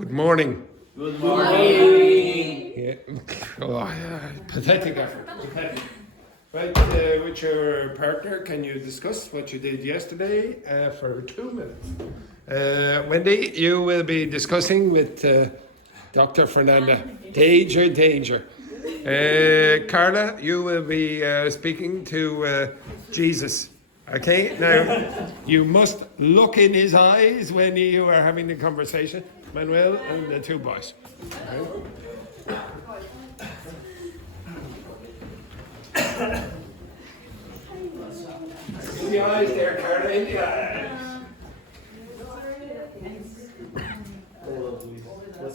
Good morning. Good morning. Yeah. Oh, yeah. Pathetic effort. Pathetic. Right, with your partner, can you discuss what you did yesterday for 2 minutes? Wendy, you will be discussing with Dr. Fernanda. Danger. Carla, you will be speaking to Jesus. Okay, now you must look in his eyes when you are having the conversation, Manuel and the two boys. Okay? In the eyes there, Carla, in the eyes.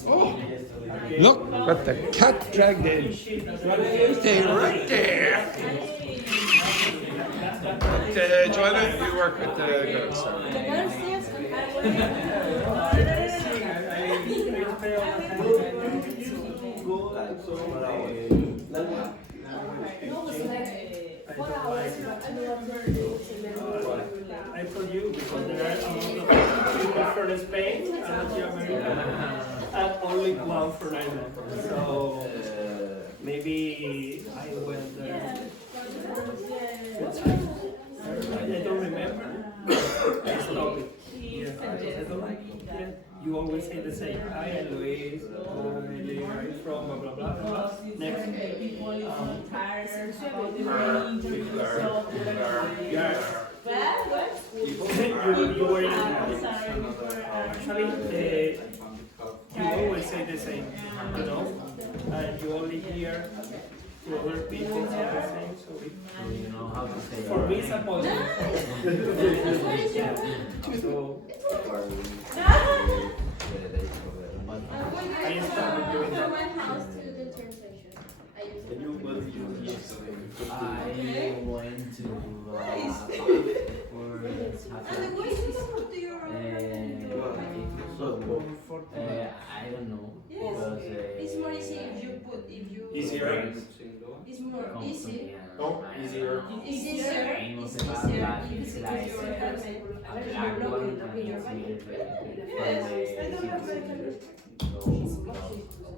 Oh, look what the cat dragged in. Stay right there. But, Joanna, you work with the girls. I told you because there are a lot of people from Spain and Latin America and only one from Ireland. So maybe I went there. I don't remember. I stopped it. Yeah, because I don't like it. Yeah. You always say the same. Hi, I'm Luis. I'm from blah blah blah blah. Next. You were in actually you always say the same, you know, and you only hear to other people say the same. So You know how to say for me it's a positive. So I started doing that. I went to I don't know. It's more easy if you put Easier. It's more easy. Oh, easier. It's easier. It's easier if you have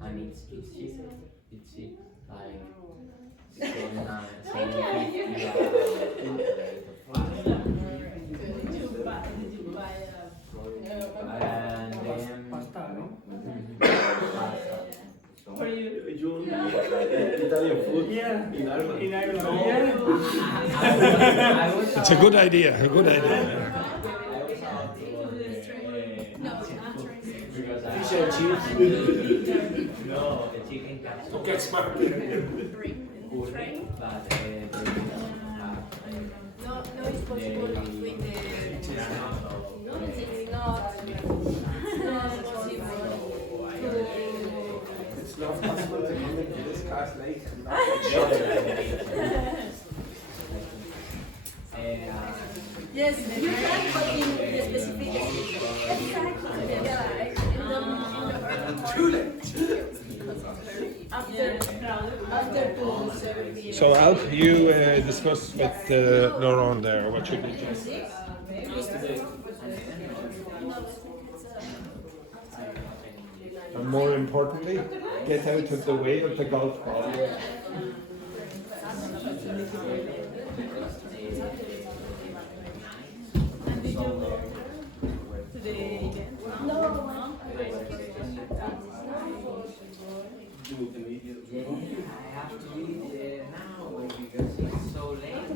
and it's cheap. It's cheap. Like For you? Italian food Yeah. in Ireland. In Ireland. Yeah. It's a good idea. A good idea. Fish and chips. No, the chicken capsule. Get smart. But No, it's possible with the. It's not possible. It's not possible to come into this class late and not Yes, you can, but in the specific. Exactly. too late. After 2:30. So, Alf, you discuss with Laurent there what you did. And more importantly, get out of the way of the golf ball. Do it immediately. I have to leave now because it's so late.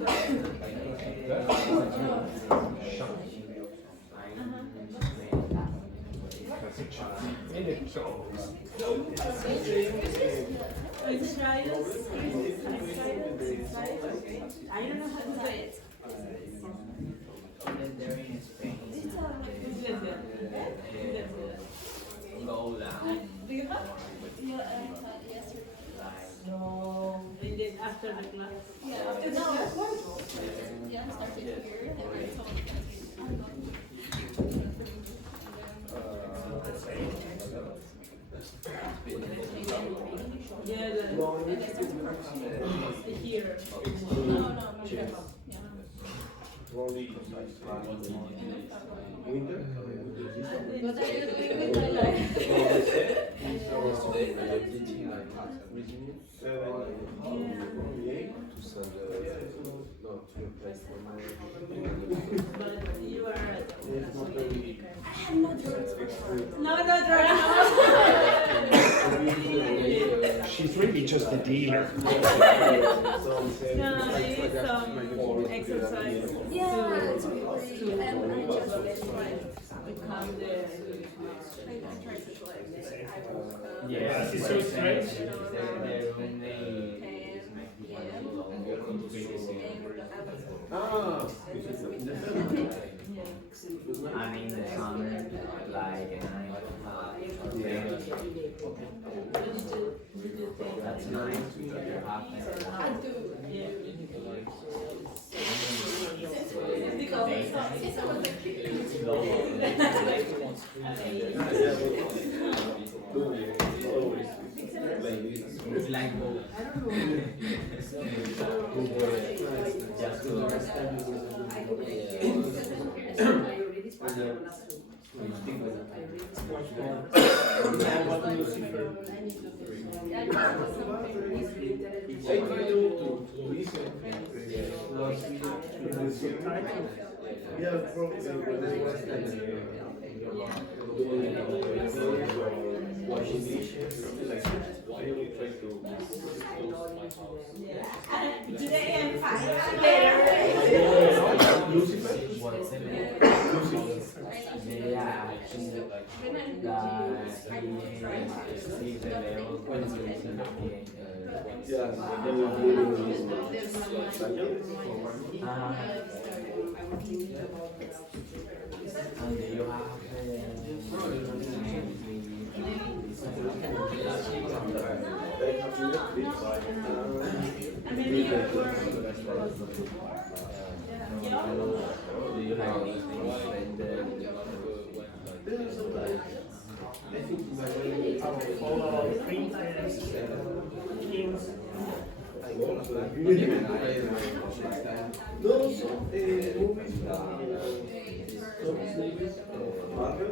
I don't know how to say it. They're in Spain. Go down. Do you have your yesterday? No. After the class. Yeah, after the class. Yeah, started here. Yeah, here. No. Only winter. What are you doing with my life? You are It's not very. no, not right now. She's really just a dealer. No, you need some exercise Yeah, it's really, and I just become the. Yeah, she's so strange. Ah, I'm in the summer, like, and that's nice. It's like just to What Lucifer? I try to listen. Yeah, probably when I was washing dishes, like I only try to. Today I'm fine. Lucifer? All our princess, kings. No, so, movies Marvel?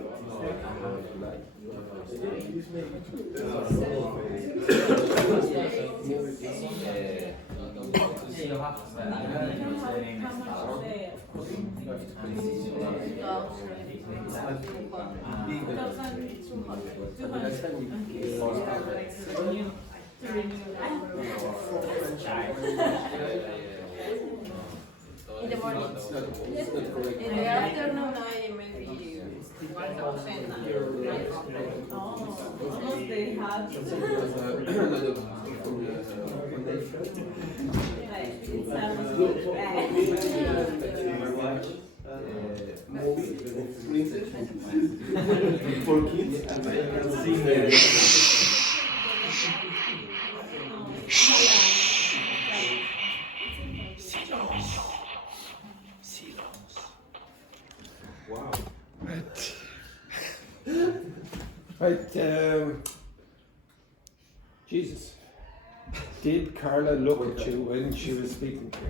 in the morning. In the afternoon, I maybe Almost they have For kids, and I can see wow. Right, Jesus, did Carla look at you when she was speaking to you?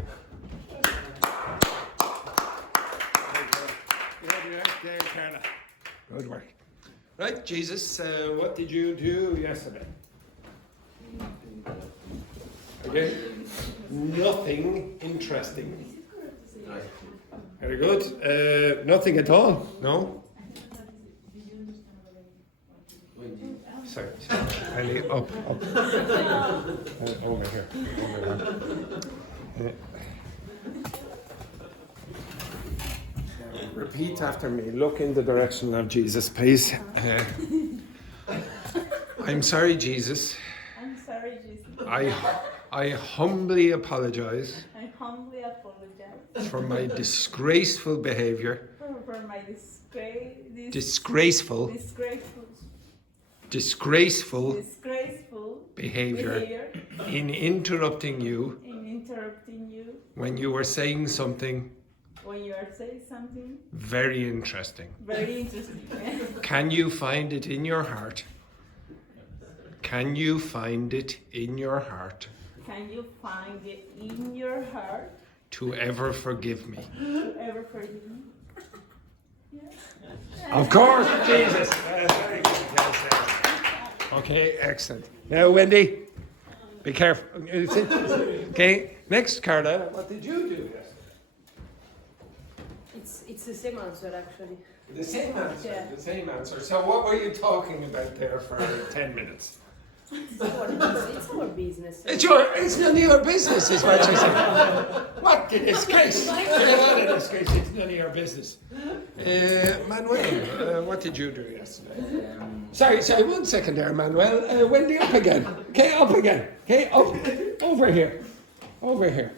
Good work there, Carla. Good work. Right, Jesus, what did you do yesterday? Okay, nothing interesting. Very good. Nothing at all, no? Sorry, Ellie, up. Over here. Repeat after me. Look in the direction of Jesus, please. I'm sorry, Jesus. I'm sorry, Jesus. I humbly apologize I humbly apologize for my disgraceful behavior. for my Disgraceful disgraceful behavior in interrupting you in interrupting you when you were saying something when you are saying something very interesting. very interesting. Can you find it in your heart? Can you find it in your heart Can you find it in your heart to ever forgive me? to ever forgive me? Of course, Jesus. Very good. Yes, yes. Okay, excellent. Now, Wendy, Be careful. Okay, next, Carla. What did you do yesterday? It's the same answer actually. The same answer. Yeah. The same answer. So what were you talking about there for 10 minutes? It's our business. It's none of your business, is what you're saying. What a disgrace! What a disgrace! It's none of your business. Manuel, what did you do yesterday? Sorry, 1 second there, Manuel. Wendy, up again. Okay, up again. Okay, up. Over here. Over here.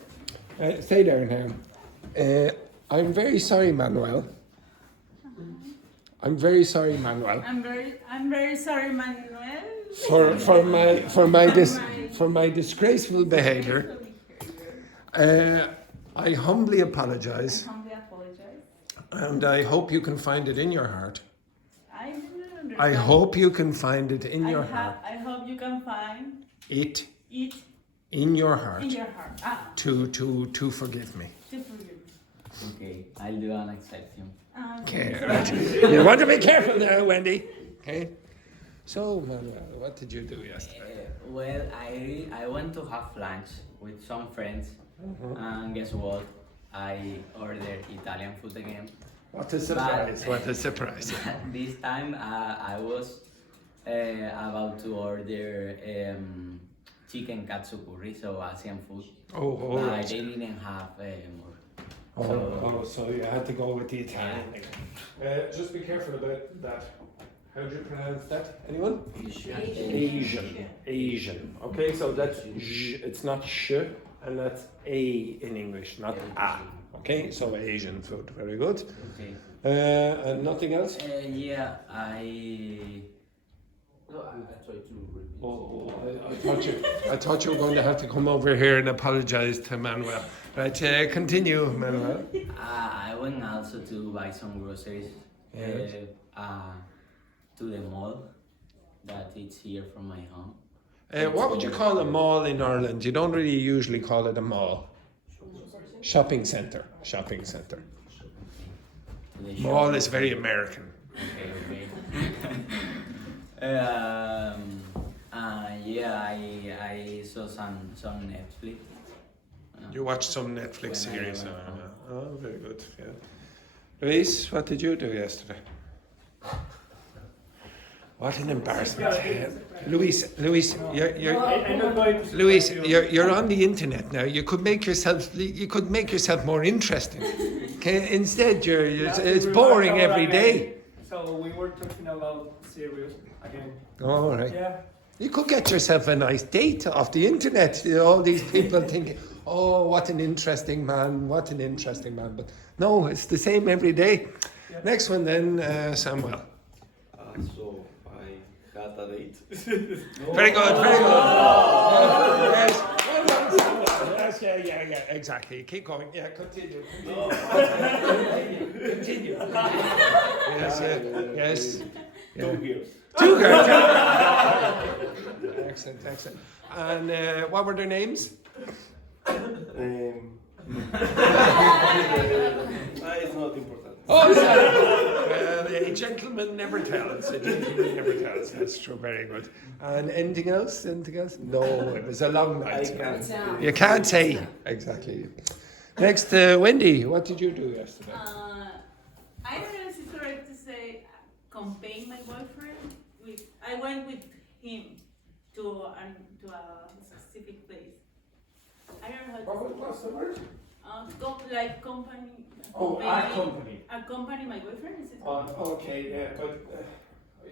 Stay there now. I'm very sorry, Manuel. I'm very sorry, Manuel. I'm very sorry, Manuel. For my disgraceful behaviour. I humbly apologise, and I hope you can find it in your heart. I didn't understand. I hope you can find it in your heart. I hope you can find It it in your heart in your heart. to forgive me. To forgive me. Okay, I'll do an exception. Okay, right. You want to be careful now, Wendy. Okay. So, Manuel, what did you do yesterday? Well, I went to have lunch with some friends, and guess what? I ordered Italian food again. What a surprise! What a surprise! This time I was about to order chicken katsu curry, so Asian food. Oh, all But right. they didn't have more. So you had to go with the Italian. Just be careful about that. How do you pronounce that? Anyone? Asian. Okay, so that's j, it's not sh, and that's a in English, not a. Okay, so Asian food. Very good. Okay. And nothing else? Yeah, Oh, I thought you were going to have to come over here and apologise to Manuel. Right, continue, Manuel. I went also to buy some groceries Yes. to the mall that it's here from my home. What would you call a mall in Ireland? You don't really usually call it a mall. Shopping centre. Shopping centre. To the Mall shop. is very American. Okay. Yeah, I saw some Netflix. You watched some Netflix When I series. went home. Oh, very good. Yeah. Luis, what did you do yesterday? What an embarrassment. Luis, I'm not going to. Luis, you're on the internet now. You could make yourself more interesting. Okay? Instead, it's boring every day. So we were talking about serious again. All right. Yeah. You could get yourself a nice date off the internet. You know, all these people thinking, oh, what an interesting man, what an interesting man. But no, it's the same every day. Yeah. Next one then, Samuel. So I had a date. Very good, very good. Yes, well done, Samuel. Yes, yeah, exactly. Keep going. Yeah, continue. Continue. Yes. Yeah. 2 years. 2 girls. Excellent. And what were their names? It's not important. Oh, sorry. Well, a gentleman never tells. A gentleman never tells. That's true. Very good. And anything else? No, it was a long I night. can't. You can't say. Exactly. Next, Wendy, what did you do yesterday? I don't know if it's correct to say campaign my boyfriend. I went with him to a specific place. I don't know how to say. What's the word? Company. Oh, accompany. Accompany my boyfriend. Is it? Okay, yeah, but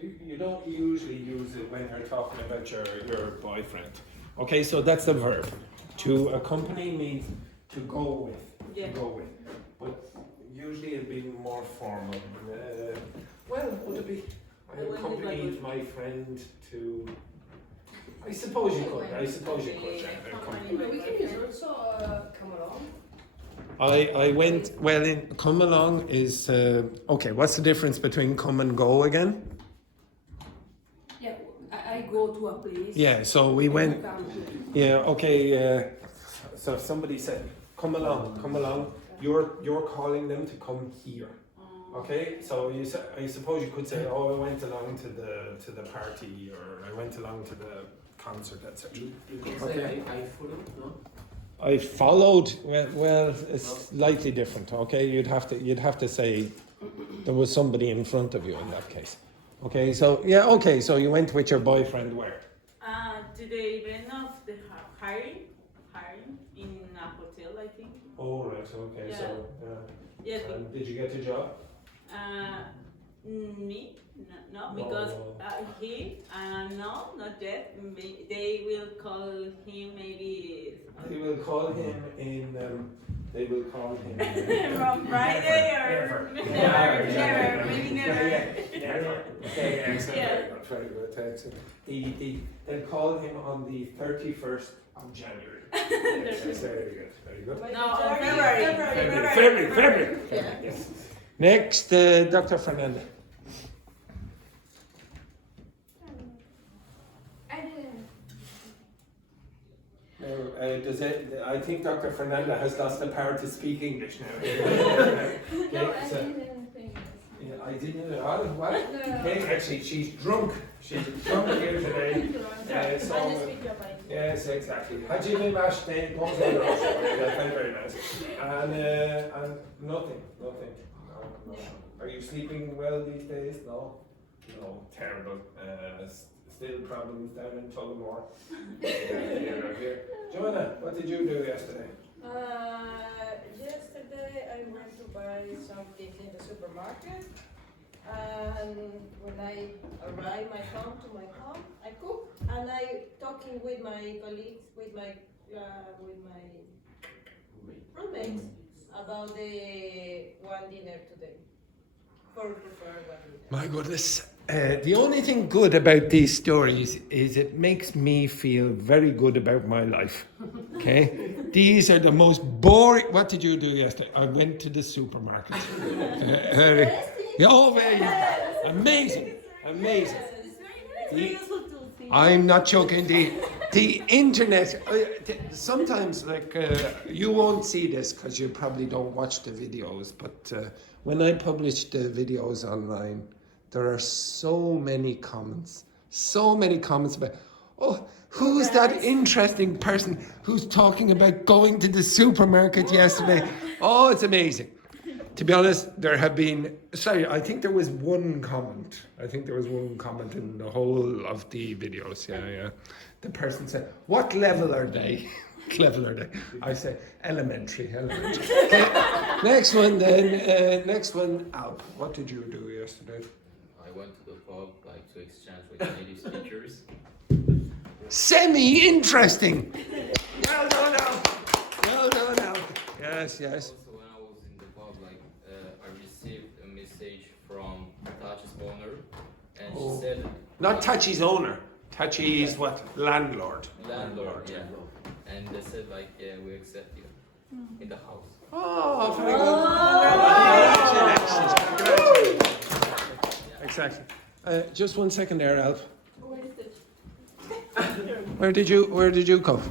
you don't usually use it when you're talking about your boyfriend. Okay, so that's the verb. To accompany means to go with. Yeah. To go with. But usually it'd be more formal. Well, would it be? I accompanied my friend to. I suppose you could. Accompany. We can use also come along. I went, well, come along is, okay, what's the difference between come and go again? Yeah, I go to a place. Yeah, so we went, You come to- yeah, okay, so somebody said, come along, you're calling them to come here. Okay, so I suppose you could say, oh, I went along to the party, or I went along to the concert, etc. You can Okay. say I followed, no? I followed. Well, it's slightly different. Okay, you'd have to say there was somebody in front of you in that case. Okay, so yeah, okay, so you went with your boyfriend where? To the event of the hiring in a hotel, I think. Oh right, okay, so Yes, and did you get the job? me? No, because he, no, not yet. They will call him maybe They will call him in. They will call him from Friday or never, maybe never. Never. Okay, excellent. Yeah. Very good. Excellent. They'll call him on the 31st of January. Yes, very good. Very good. No, February. February. Yeah. Yes. Next, Dr. Fernanda. I think Dr. Fernanda has lost the power to speak English now. No, I so- didn't think Yeah, I didn't know. What? No. Hey, actually, she's drunk. She's drunk here today. So, I'll just speak Japanese. yes, exactly. Hajime mashite, bonjour. Very, very nice. And nothing. No. Are you sleeping well these days? No. No, terrible. Still problems down in Tullamore. Here. Joanna, what did you do yesterday? Yesterday I went to buy something in the supermarket, and when I arrived my home, I cook, and I talking with my colleagues, with my roommates about the one dinner today. For prepare one dinner. My goodness. The only thing good about these stories is it makes me feel very good about my life. Okay? These are the most boring. What did you do yesterday? I went to the supermarket. Very amazing. It's very useful to see. I'm not joking. The internet. Sometimes, you won't see this because you probably don't watch the videos. But when I publish the videos online, there are so many comments about, oh, who's that interesting person who's talking about going to the supermarket yesterday? Oh, it's amazing. To be honest, there have been, I think there was one comment. In the whole of the videos, yeah. The person said, what level are they? I say, elementary. Okay. Next one, Alp. What did you do yesterday? I went to the pub to exchange with native speakers. Semi-interesting. No. Yes. Also, when I was in the pub, I received a message from Tach's owner, and she said, Not Tachi's owner. Tachi's what? Landlord. landlord, yeah. And they said we accept you in the house. Oh, very good. Congratulations. Exactly. Just 1 second there, Alf. Where did you go?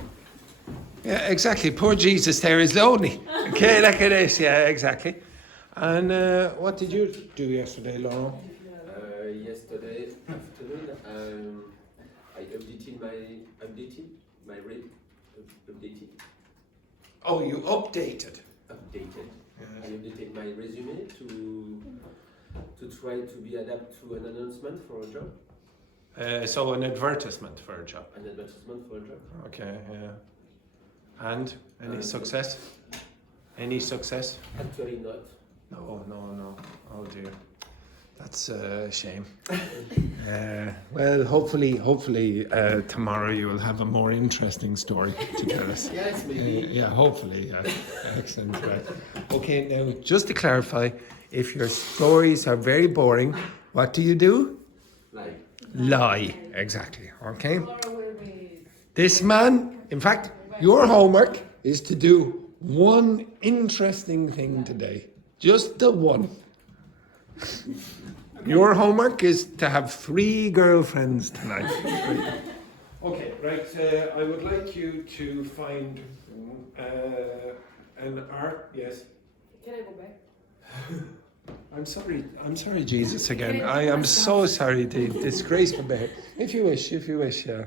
Yeah, exactly. Poor Jesus there is lonely. Okay, like it is. Yeah, exactly. And what did you do yesterday, Laurent? Yesterday afternoon, I updated my rate. Oh, you updated. I updated my resume to try to be adapted to an announcement for a job. So an advertisement for a job. An advertisement for a job. Okay, yeah. And any success? Any success? Actually not. No. Oh dear. That's a shame. Well, hopefully tomorrow you will have a more interesting story to tell us. Yes, maybe. Yeah, hopefully. Yeah. Excellent. Right. Okay, now just to clarify, if your stories are very boring, what do you do? Lie. Exactly. Okay. This man, in fact, your homework is to do one interesting thing today. Just the one. Your homework is to have 3 girlfriends tonight. Okay, right. I would like you to find an art. Yes. Can I go back? I'm sorry, Jesus, again. I am so sorry, the disgraceful behavior. If you wish, yeah.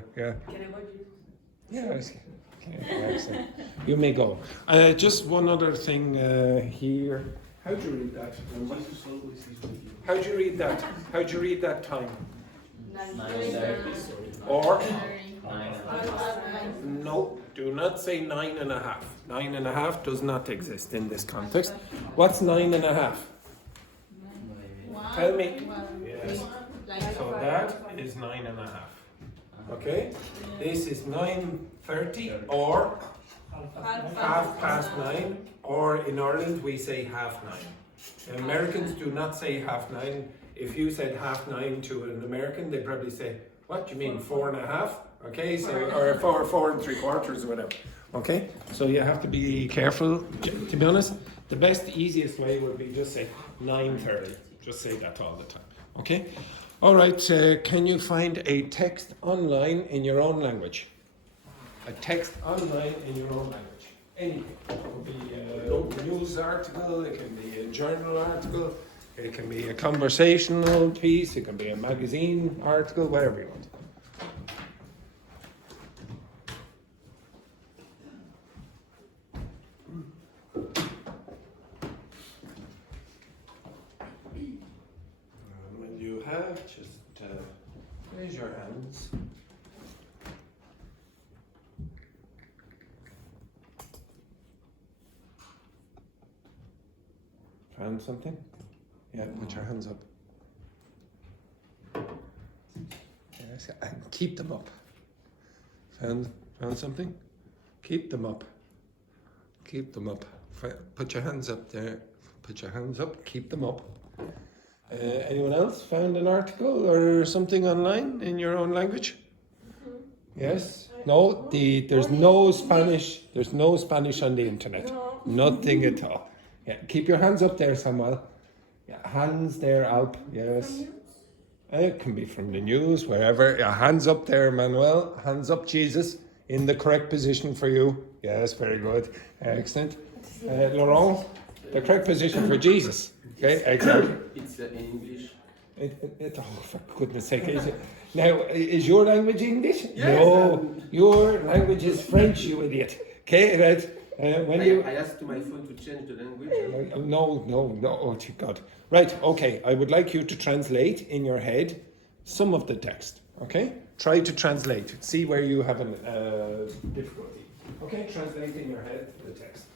Yes. Okay, excellent. You may go. Just one other thing here. How do you read that? How do you read that? How do you read that time? 9:30. Or? 9:30. No, do not say 9.5. 9.5 does not exist in this context. What's 9.5? Tell me. Yes. So that is 9.5. Okay? This is 9:30 or half past 9, or in Ireland we say half 9. The Americans do not say half 9. If you said half 9 to an American, they probably say, what do you mean, 4.5? Okay, so, or 4 3/4 or whatever. Okay, so you have to be careful. To be honest, the best, easiest way would be just say 9:30. Just say that all the time. Okay? All right, can you find a text online in your own language? A text online in your own language. Anything. It could be a news article, it can be a journal article, it can be a conversational piece, it can be a magazine article, whatever you want. When you have, just raise your hands. Found something? Yeah, put your hands up. Yes, and keep them up. Found something? Keep them up. Keep them up. Put your hands up there. Put your hands up. Keep them up. Anyone else found an article or something online in your own language? Yes? No, there's no Spanish. There's no Spanish on the internet. Nothing at all. Yeah, keep your hands up there, Samuel. Yeah, hands there, Alp. Yes. It can be from the news, wherever. Yeah, hands up there, Manuel. Hands up, Jesus, in the correct position for you. Yes, very good. Excellent. Laurent, the correct position for Jesus. Okay, exactly. It's in English. Oh, for goodness sake. Now, is your language English? Yes. No, your language is French, you idiot. Okay, right. I asked to my phone to change the language. No, oh dear God. Right, okay, I would like you to translate in your head some of the text, okay? Try to translate, see where you have a difficulty. Okay, translate in your head the text.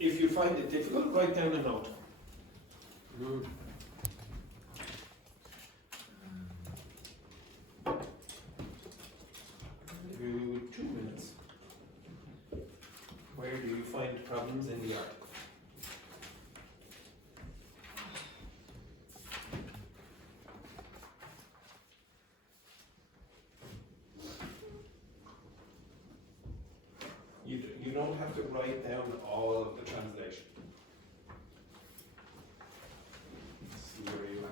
If you find it difficult, write down a note. Give you 2 minutes. Where do you find problems in the article? You don't have to write down all of the translation. See where you are.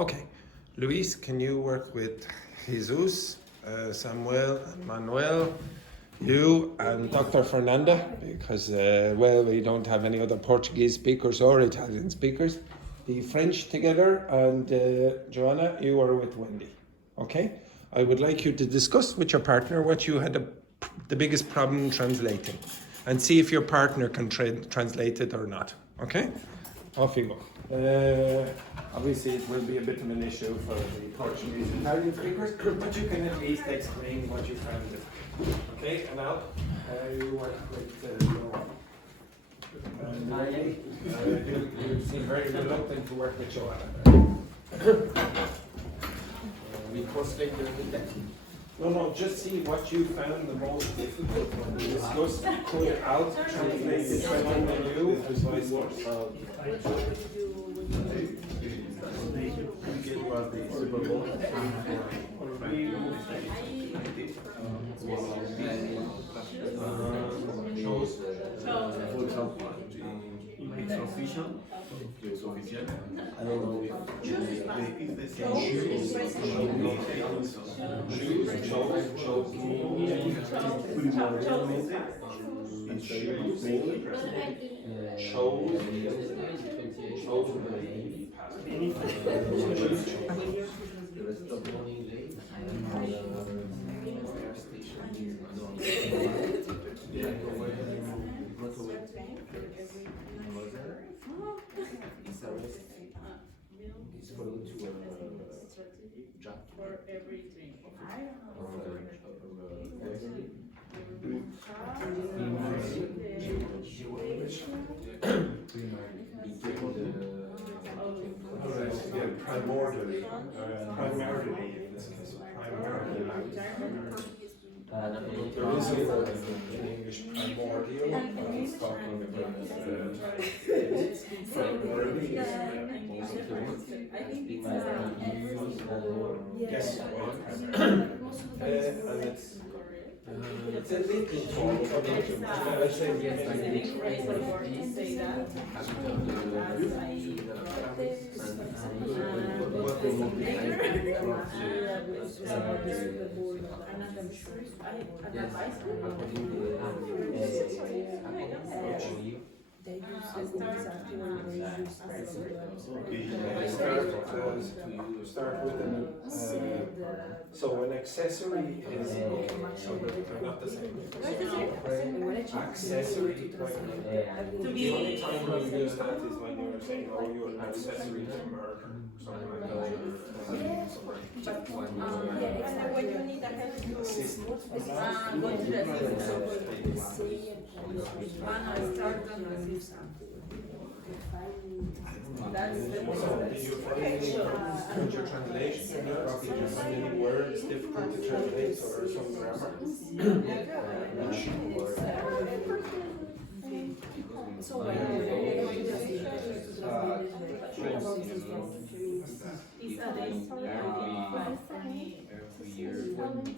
Okay, Luis, can you work with Jesus, Samuel, and Manuel? You and Dr. Fernanda, because, well, we don't have any other Portuguese speakers or Italian speakers. The French together, and Joanna, you are with Wendy. Okay? I would like you to discuss with your partner what you had the biggest problem translating, and see if your partner can translate it or not. Okay? Off you go. Obviously, it will be a bit of an issue for the Portuguese and Italian speakers, but you can at least explain what you found different. Okay, and now you work with you seem very reluctant to work with Joanna. We translate the text. No, just see what you found the most difficult when we discussed, pull it out, translate it from the new, and vice versa. I don't know. For everything. Primarily in this case, primarily. There is a word in English, primordial, but it's talking about primarily. Yes, and it's a little form of it. I say yes, I start with an so an accessory is so they're not the same. Accessory, like the only time you use that is when you're saying, oh, you're an accessory to murder, something like that. When you need a That's Did you find any problems with your translation? Did you find any words difficult to translate or some grammar? Every year when the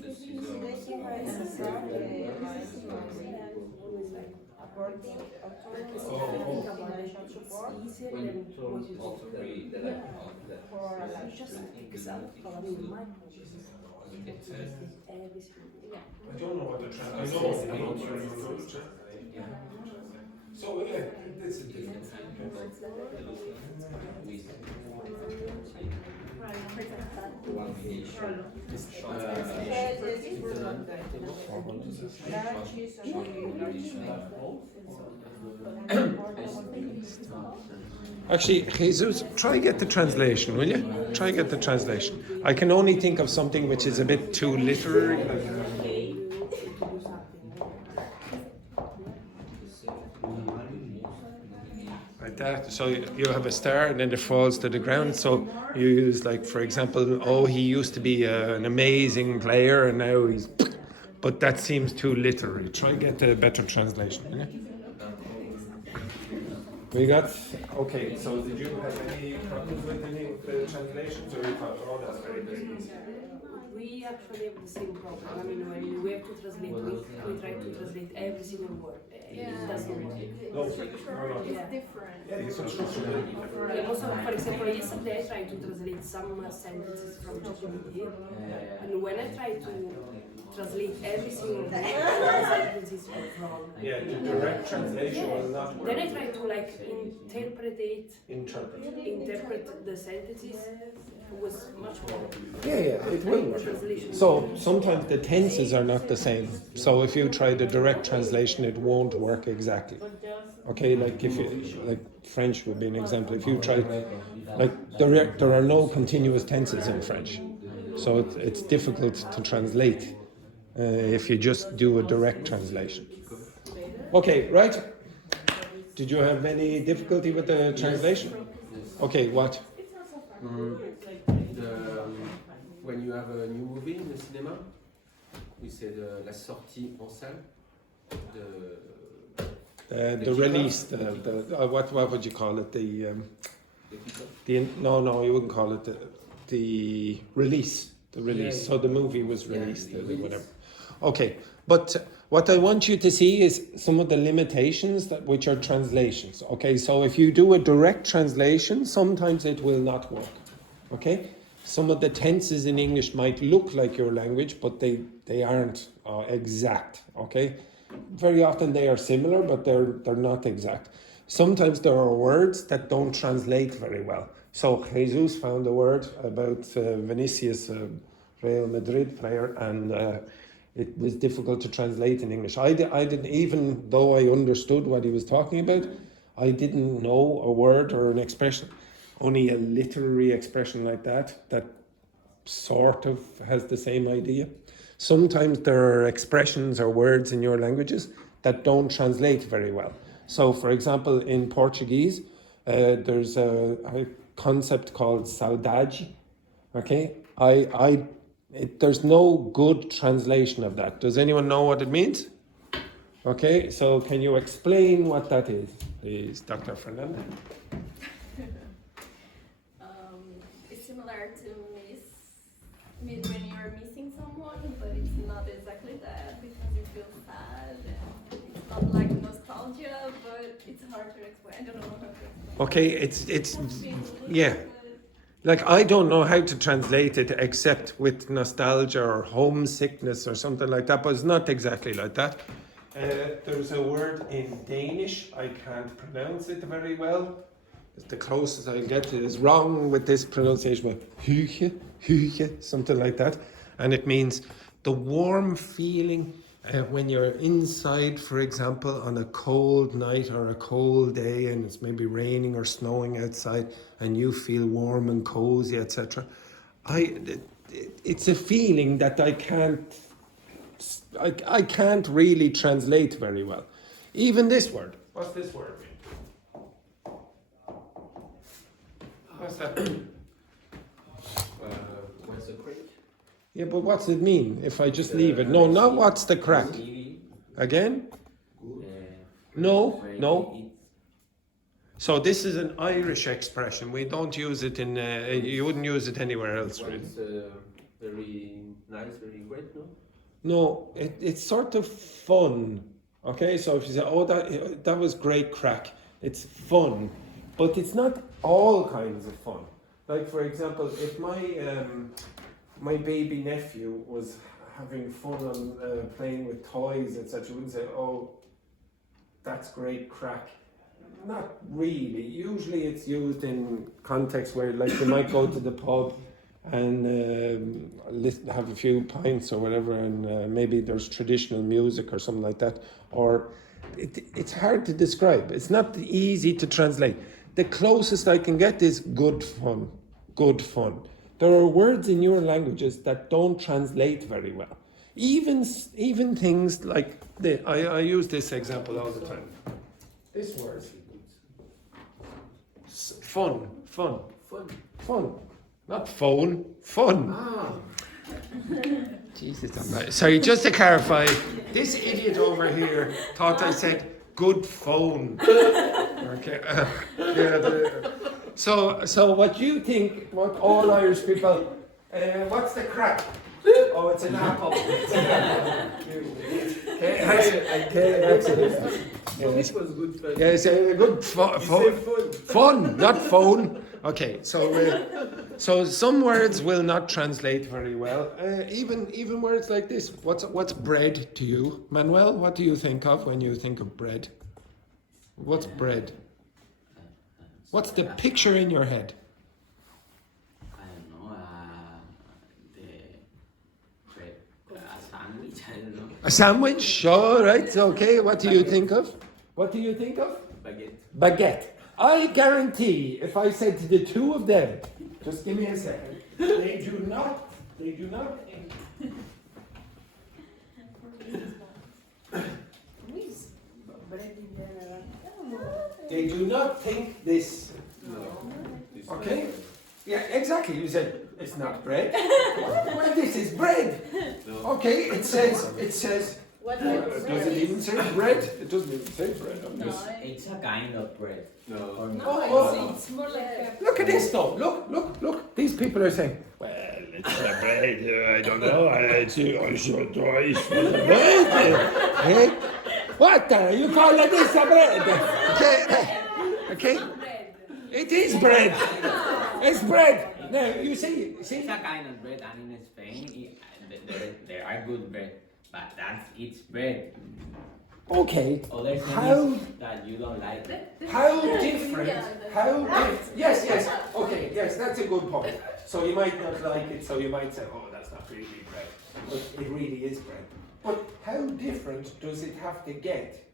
I don't know what the translation is. So yeah, this is different. Actually, Jesus, try get the translation, will you? Try get the translation. I can only think of something which is a bit too literary. Like that. So you have a star and then it falls to the ground. So you use, like, for example, oh, he used to be an amazing player and now he's... But that seems too literary. Try get a better translation, will you? We got, okay, so did you have any problems with any of the translations, or you thought, oh, that's very easy? We actually have the same problem. I mean, when we have to translate, we try to translate every single word. It doesn't work. No. structure No, no. is Yeah. different. Yeah, it's a structure. And also, for example, yesterday I tried to translate some sentences from ChatGPT, and when I tried to translate every single word, the sentences were wrong. Yeah, the direct translation will not work. Then I tried to like Interpret. interpret the sentences. It was much more. Yeah, it will work. Translation. So sometimes the tenses are not the same. So if you try the direct translation, it won't work exactly. Okay, like if you, like French would be an example. If you try, like there are no continuous tenses in French, so it's difficult to translate if you just do a direct translation. Okay, right. Did you have any difficulty with the translation? Okay, what? When you have a new movie in the cinema, we say la sortie en salle. The release, what would you call it? No, you wouldn't call it the release. The release. Yeah. So the movie was released, Yeah, the whatever. Okay, but what I want you to see is some of the limitations which are translations. Okay, so if you do a direct translation, sometimes it will not work. Okay, some of the tenses in English might look like your language, but they aren't exact. Okay, very often they are similar, but they're not exact. Sometimes there are words that don't translate very well. So Jesus found a word about Vinicius, Real Madrid player, and it was difficult to translate in English. I didn't, even though I understood what he was talking about, I didn't know a word or an expression. Only a literary expression like that sort of has the same idea. Sometimes there are expressions or words in your languages that don't translate very well. So, for example, in Portuguese, there's a concept called saudade. Okay, there's no good translation of that. Does anyone know what it means? Okay, so can you explain what that is, please, Dr. Fernanda? It's similar to miss when you're missing someone, but it's not exactly that because you feel sad and it's not like nostalgia, but it's hard to explain. I don't know how to explain. Okay, it's yeah. Like, I don't know how to translate it except with nostalgia or homesickness or something like that, but it's not exactly like that. There's a word in Danish, I can't pronounce it very well. It's the closest I get to it. Is wrong with this pronunciation, but hygge, something like that. And it means the warm feeling when you're inside, for example, on a cold night or a cold day, and it's maybe raining or snowing outside, and you feel warm and cozy, etc. It's a feeling that I can't really translate very well. Even this word. What's this word mean? What's that mean? What's the crack? Yeah, but what's it mean if I just leave it? No, not what's the crack. Again? No. So this is an Irish expression. We don't use it in, you wouldn't use it anywhere else, really. It's very nice, very great, no? No, it's sort of fun. Okay, so if you say, oh, that was great crack, it's fun. But it's not all kinds of fun. Like, for example, if my baby nephew was having fun on playing with toys, etc., you wouldn't say, oh, that's great crack. Not really. Usually it's used in context where, like, they might go to the pub and have a few pints or whatever, and maybe there's traditional music or something like that. Or it's hard to describe. It's not easy to translate. The closest I can get is good fun. Good fun. There are words in your languages that don't translate very well. Even things like I use this example all the time. This word. Fun. Not phone. Fun. Ah, Jesus. Sorry, just to clarify, this idiot over here thought I said good phone. Okay. So what you think? What all Irish people? What's the crack? Oh, it's an apple. It's an apple. Excellent. It was good fun. Yes, good You say fun. fun, not phone. Okay, so some words will not translate very well. Even words like this. What's bread to you, Manuel? What do you think of when you think of bread? What's bread? What's the picture in your head? I don't know, a sandwich, I don't know. A sandwich? All right, okay. What do you think of? What do you think of? Baguette. Baguette. I guarantee if I said to the two of them, just give me a second, they do not They do not think this. No. Okay? Yeah, exactly. You said it's not bread. Well, this is bread. No. Okay, it says. What Does it even say bread? It doesn't even say bread on this. It's a kind of bread. No. Or not. Oh, It's more like a look at this though. Look. These people are saying, well, it's bread. I don't know. It's bread. Hey? What are you calling this a bread? Okay. bread. It is bread. It's bread. Now you see. It's a kind of bread, and in Spain, there are good bread, but it's bread. Okay. Other things How- that you don't like. How different? Yes. Okay. Yes, that's a good point. So you might not like it. So you might say, oh, that's not really bread, but it really is bread. But how different does it have to get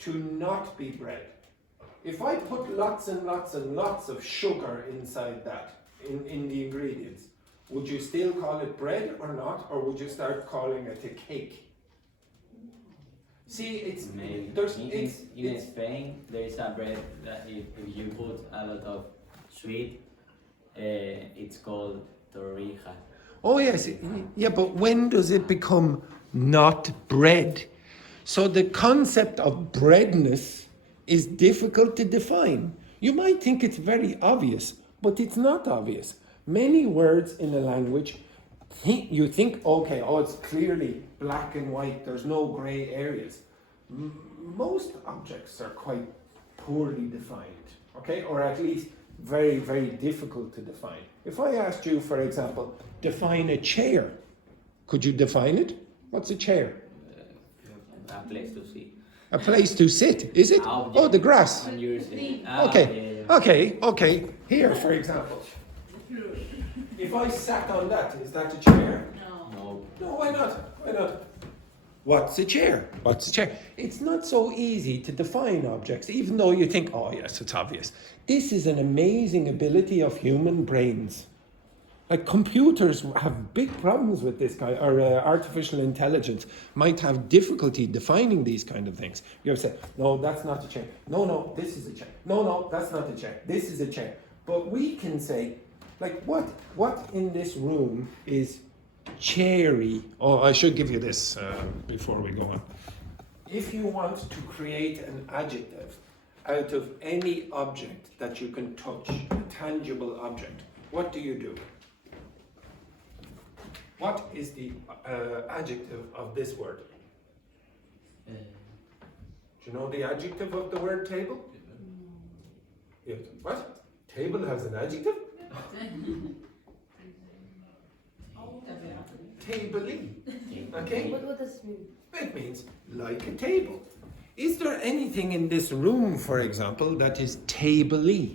to not be bread? If I put lots and lots and lots of sugar inside that, in the ingredients, would you still call it bread or not? Or would you start calling it a cake? See, it's, Maybe. it's In Spain, there is a bread that if you put a lot of sweet, it's called torrija. oh yes, yeah, but when does it become not bread? So the concept of breadness is difficult to define. You might think it's very obvious, but it's not obvious. Many words in a language, you think, okay, oh, it's clearly black and white, there's no grey areas. Most objects are quite poorly defined, okay, or at least very, very difficult to define. If I asked you, for example, define a chair, could you define it? What's a chair? A place to sit. A place to sit, is it? Object. Oh, the grass. When you're sitting. Okay, okay. Here, for example, if I sat on that, is that a chair? No. No, why not? What's a chair? It's not so easy to define objects, even though you think, oh yes, it's obvious. This is an amazing ability of human brains. Like computers have big problems with this kind, or artificial intelligence might have difficulty defining these kind of things. You ever say, no, that's not a chair. No, this is a chair. No, that's not a chair. This is a chair. But we can say, like, what in this room is cherry? Oh, I should give you this before we go on. If you want to create an adjective out of any object that you can touch, a tangible object, what do? What is the adjective of this word? Do you know the adjective of the word table? Yeah. What? Table has an adjective? Table-y. Okay? What does it mean? It means like a table. Is there anything in this room, for example, that is table-y,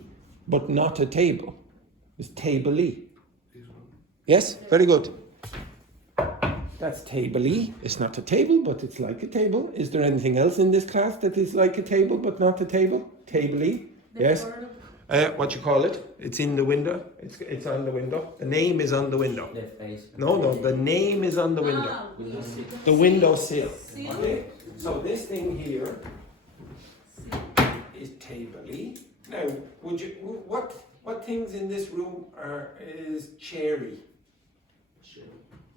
but not a table? It's table-y. Yes? Very good. That's table-y. It's not a table, but it's like a table. Is there anything else in this class that is like a table, but not a table? Table-y. Yes? What you call it? It's in the window. It's on the window. The name is on the window. The face. No, the name is on the window. The windowsill. Okay? So this thing here is table-y. Now, what things in this room is cherry?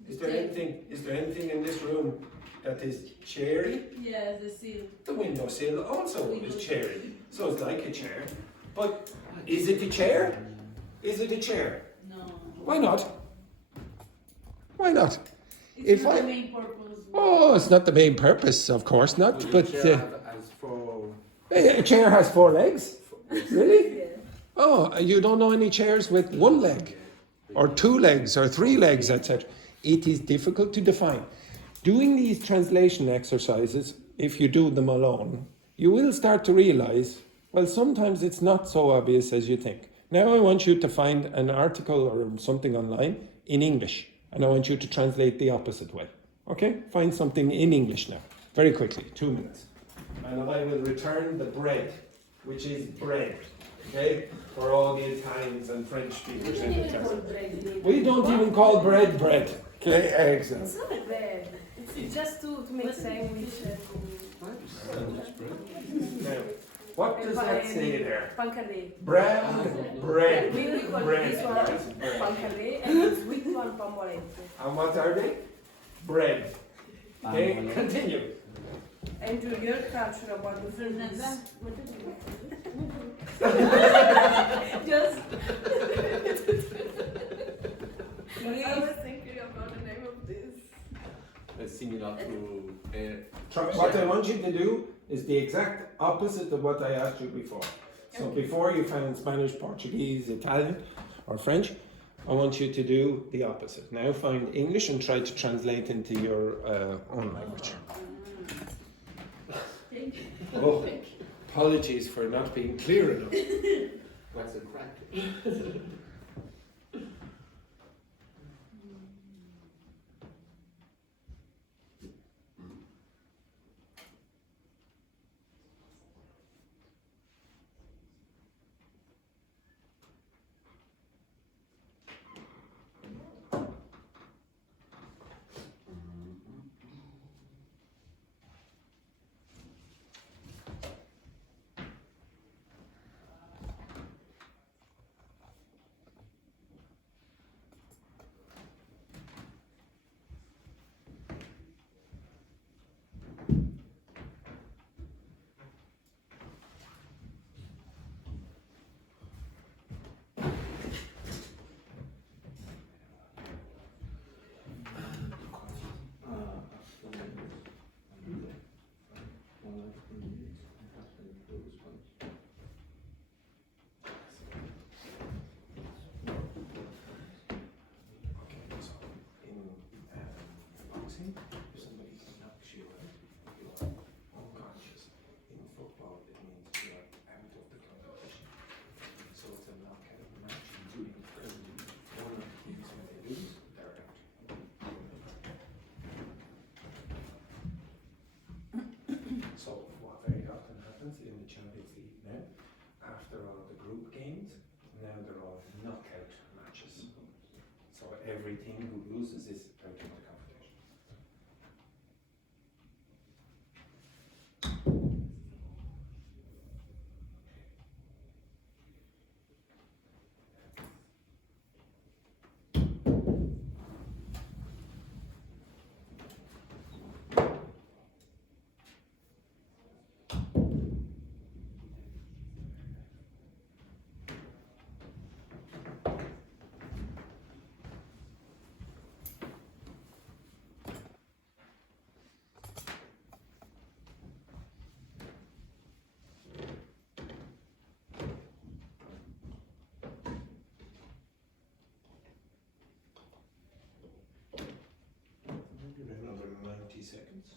Is there anything in this room that is cherry? Yes, the seal. The windowsill also is cherry. So it's like a chair. But is it a chair? Is it a chair? No. Why not? Why not? It's If not I- the main purpose. Oh, it's not the main purpose, of course not. Would But the chair have as for a chair has 4 legs. Really? Yeah. Oh, you don't know any chairs with 1 leg, or 2 legs, or 3 legs, etc. It is difficult to define. Doing these translation exercises, if you do them alone, you will start to realize, well, sometimes it's not so obvious as you think. Now I want you to find an article or something online in English, and I want you to translate the opposite way. Okay? Find something in English now, very quickly, 2 minutes. And I will return the bread, which is bread, okay? For all the Italians and French speakers in the class. We don't even call bread bread. Okay, excellent. It's not bread. It's just to make sandwich. Now, what does that say there? Pancare. Bread, bread, We call bread. this one pancare and it's sweet one pomolente. And what are they? Bread. Okay, continue. And to your culture about the food is Just. I was thinking about the name of this. similar to What I want you to do is the exact opposite of what I asked you before. So before you found Spanish, Portuguese, Italian, or French, I want you to do the opposite. Now find English and try to translate into your own language. Oh, apologies for not being clear enough. what's a crack? Boxing, if somebody knocks you out, you're unconscious. In football, it means you're out of the competition. So it's a knockout match, including presently one of the teams when they lose, they're out. So what very often happens in the Champions League now, after all the group games, now they're all knockout matches. So every team who loses is out of the competition. Another 90 seconds.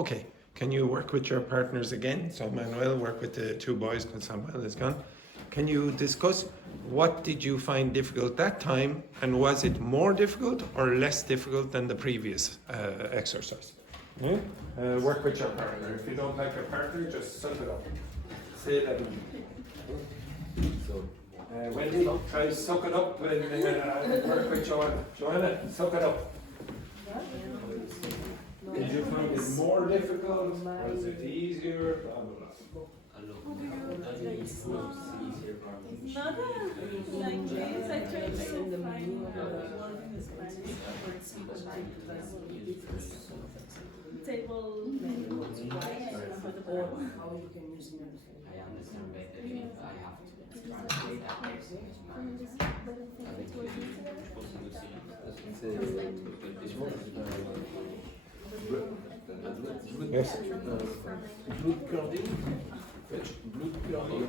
Okay, can you work with your partners again? So Manuel, work with the two boys because Samuel is gone. Can you discuss what did you find difficult that time, and was it more difficult or less difficult than the previous exercise? Yeah? Work with your partner. If you don't like your partner, just suck it up. Say that. So, Wendy, try to suck it up and work with Joanna. Joanna, suck it up. Did you find it more difficult? Was it easier? Blah, blah, blah. Not like this. I tried to find word in Spanish table Or how you can use it. I understand better if I have to translate that Yes. blood curding. Blood curding.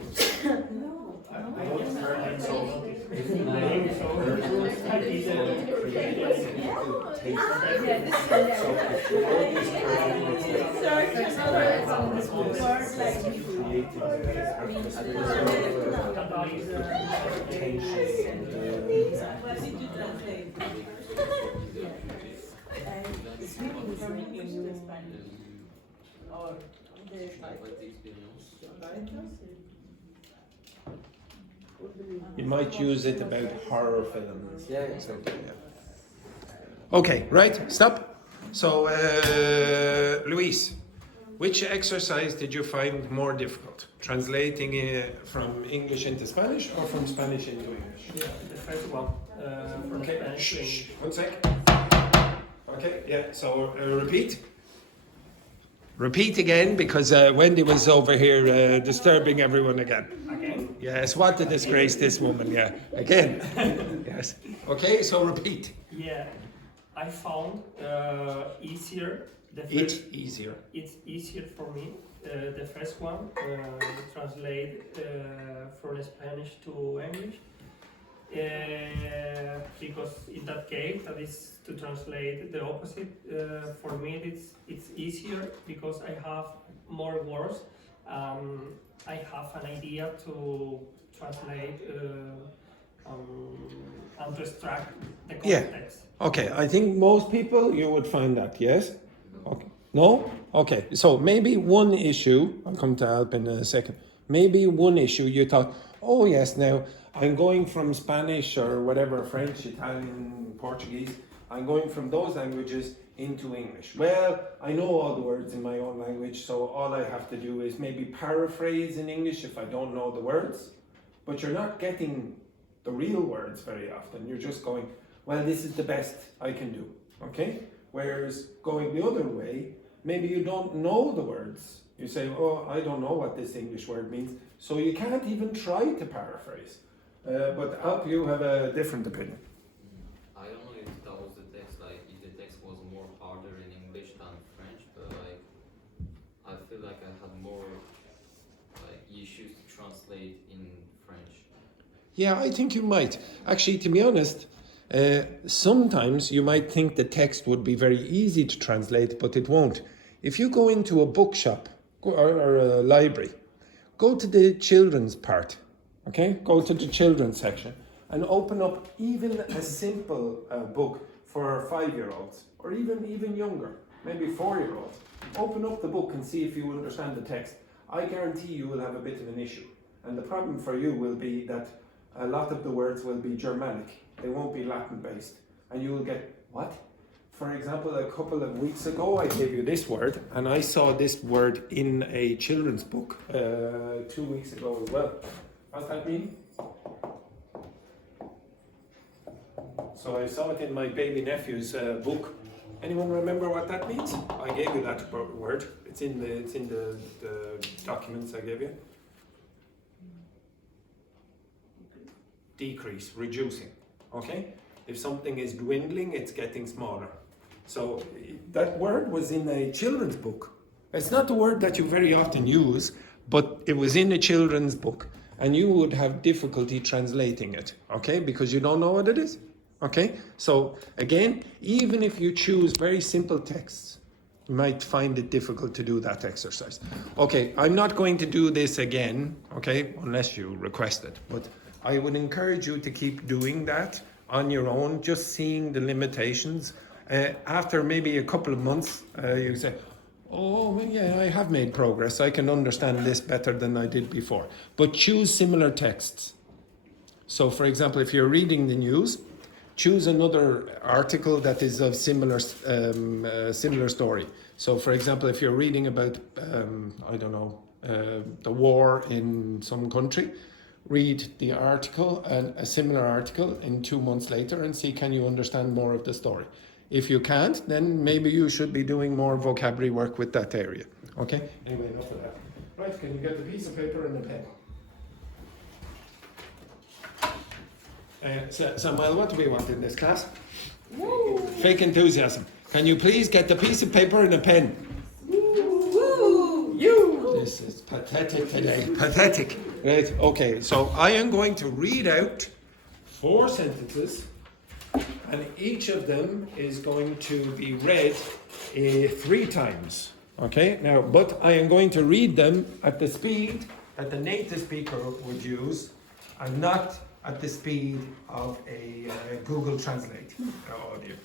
What did you translate? From English to Spanish. Or You might use it about horror films. Yeah. Something, yeah. Okay, right, stop. So, Luis, which exercise did you find more difficult? Translating from English into Spanish or from Spanish into English? Yeah, the first one. From Okay, Spanish to shh, English. 1 sec. Okay, yeah, so repeat. Repeat again, because Wendy was over here disturbing everyone again. Again? Yes, what a disgrace, this woman, yeah. Again. Yes. Okay, so repeat. Yeah, I found easier. The first, It's easier. it's easier for me. The first one, translate from Spanish to English. Because in that case, that is to translate the opposite. For me, it's easier because I have more words. I have an idea to translate and to extract the Yeah. context. Okay, I think most people, you would find that, yes? Okay. No? Okay, so maybe one issue, I'll come to help in a second. Maybe one issue you thought, oh yes, now I'm going from Spanish or whatever, French, Italian, Portuguese, I'm going from those languages into English. Well, I know all the words in my own language, so all I have to do is maybe paraphrase in English if I don't know the words, but you're not getting the real words very often. You're just going, well, this is the best I can do, okay? Whereas going the other way, maybe you don't know the words. You say, oh, I don't know what this English word means, so you can't even try to paraphrase. But Alp, you have a different opinion. I don't know if that was the text, like if the text was more harder in English than French, but like I feel like I had more like issues to translate in French. Yeah, I think you might. Actually, to be honest, sometimes you might think the text would be very easy to translate, but it won't. If you go into a bookshop or a library, go to the children's part, okay? Go to the children's section and open up even a simple book for 5-year-olds or even younger, maybe 4-year-olds. Open up the book and see if you understand the text. I guarantee you will have a bit of an issue. And the problem for you will be that a lot of the words will be Germanic. They won't be Latin based. And you will get, what? For example, a couple of weeks ago, I gave you this word, and I saw this word in a children's book 2 weeks ago as well. What's that mean? So I saw it in my baby nephew's book. Anyone remember what that means? I gave you that word. It's in the documents I gave you. Decrease, reducing. Okay? If something is dwindling, it's getting smaller. So that word was in a children's book. It's not the word that you very often use, but it was in a children's book. And you would have difficulty translating it, okay? Because you don't know what it is, okay? So again, even if you choose very simple texts, You might find it difficult to do that exercise. Okay, I'm not going to do this again, okay, unless you request it. But I would encourage you to keep doing that on your own, just seeing the limitations. After maybe a couple of months, you say, oh, well, yeah, I have made progress. I can understand this better than I did before. But choose similar texts. So, for example, if you're reading the news, choose another article that is of similar story. So, for example, if you're reading about, I don't know, the war in some country, read the article and a similar article in 2 months later and see can you understand more of the story. If you can't, then maybe you should be doing more vocabulary work with that area. Okay? Anyway, enough of that. Right, can you get the piece of paper and a pen? Samuel, what do we want in this class? Woo. Fake enthusiasm. Can you please get the piece of paper and a pen? Woo. You. This is pathetic today. Pathetic. Right, okay, so I am going to read out 4 sentences and each of them is going to be read 3 times. Okay, now, but I am going to read them at the speed that the native speaker would use and not at the speed of a Google Translate audio.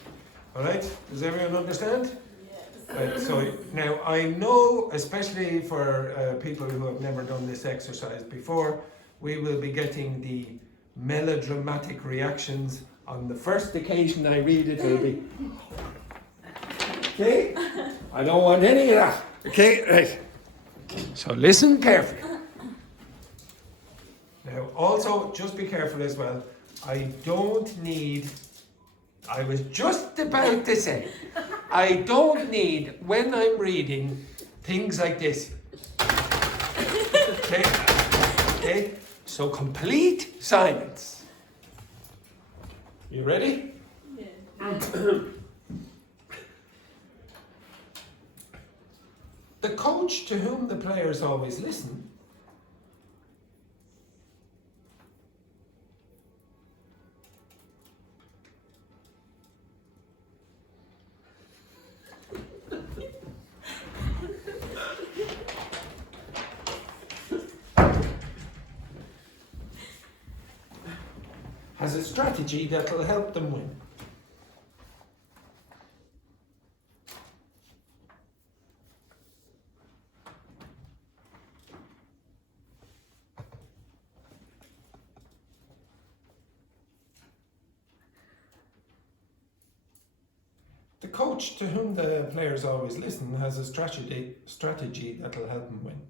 All right, does everyone understand? Yes. Right, so now I know, especially for people who have never done this exercise before, we will be getting the melodramatic reactions on the first occasion I read it. Will be okay. I don't want any of that. Okay, right. So listen carefully. Now, also, just be careful as well. I was just about to say, I don't need, when I'm reading, things like this. Okay? Okay? So, complete silence. You ready? Yeah. The coach to whom the players always listen has a strategy that will help them win. The coach to whom the players always listen has a strategy that will help them win.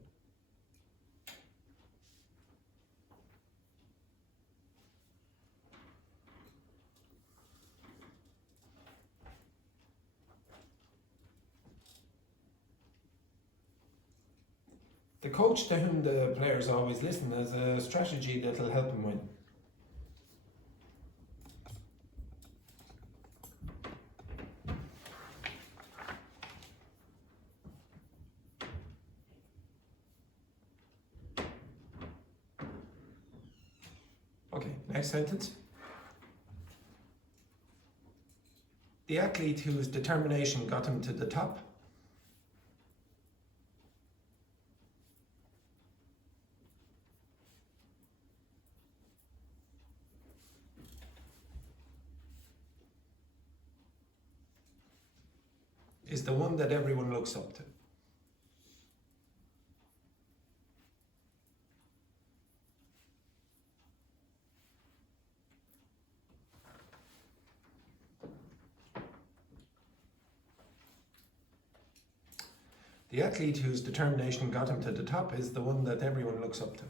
The coach to whom the players always listen has a strategy that will help them win. Okay, next sentence. The athlete whose determination got him to the top is the one that everyone looks up to. The athlete whose determination got him to the top is the one that everyone looks up to.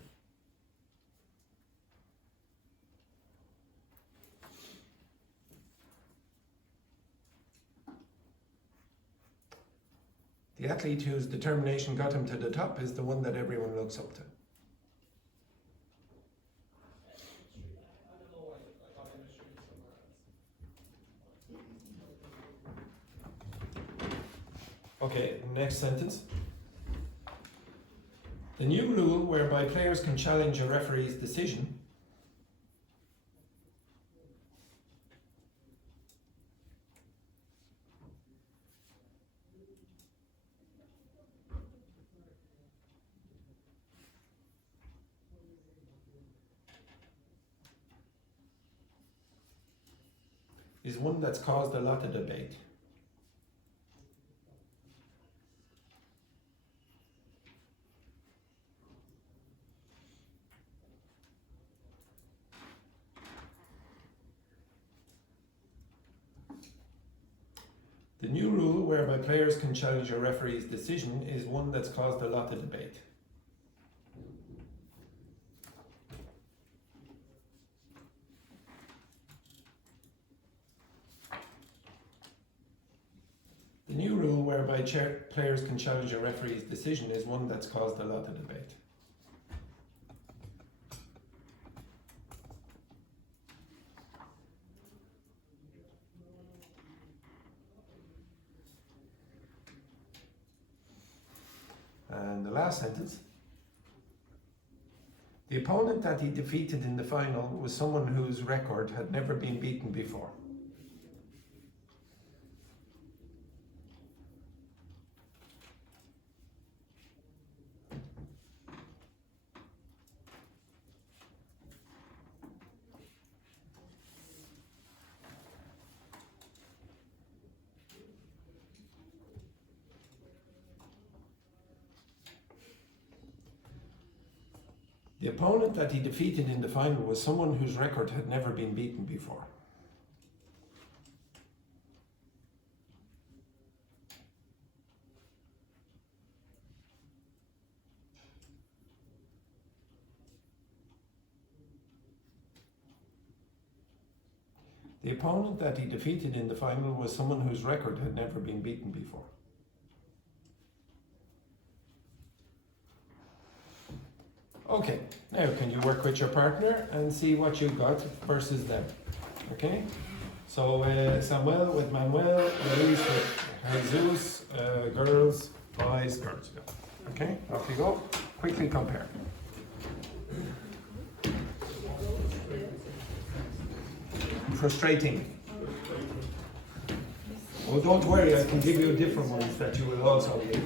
The athlete whose determination got him to the top is the one that everyone looks up to. Okay, next sentence. The new rule whereby players can challenge a referee's decision is one that's caused a lot of debate. The new rule whereby players can challenge a referee's decision is one that's caused a lot of debate. The new rule whereby players can challenge a referee's decision is one that's caused a lot of debate. And the last sentence. The opponent that he defeated in the final was someone whose record had never been beaten before. The opponent that he defeated in the final was someone whose record had never been beaten before. The opponent that he defeated in the final was someone whose record had never been beaten before. Okay, now can you work with your partner and see what you got versus them? Okay, so Samuel with Manuel, Luis with Jesus, girls, boys, girls. Okay, off you go. Quickly compare. Frustrating. Oh, don't worry, I can give you different ones that you will also get.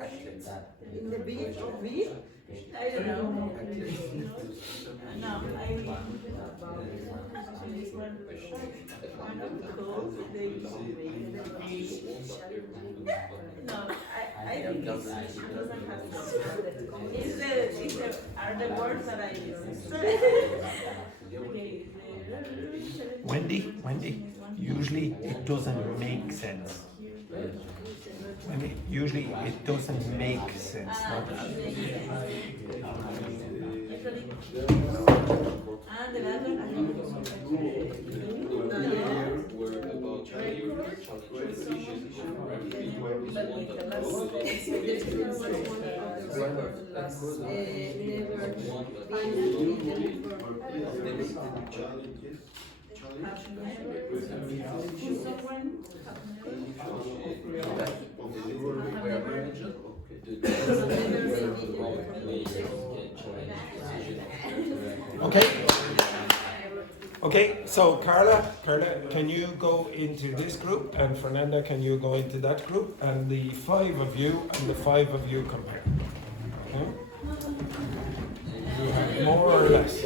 I think In the beach of beach? I don't know. No, I mean, one of the calls, they no, I think it doesn't have are the words that I use. Wendy, usually it doesn't make sense. Usually it doesn't make sense. And the other Okay, so Carla, can you go into this group, and Fernanda, can you go into that group, and the 5 of you and the 5 of you compare. Okay? You have more or less.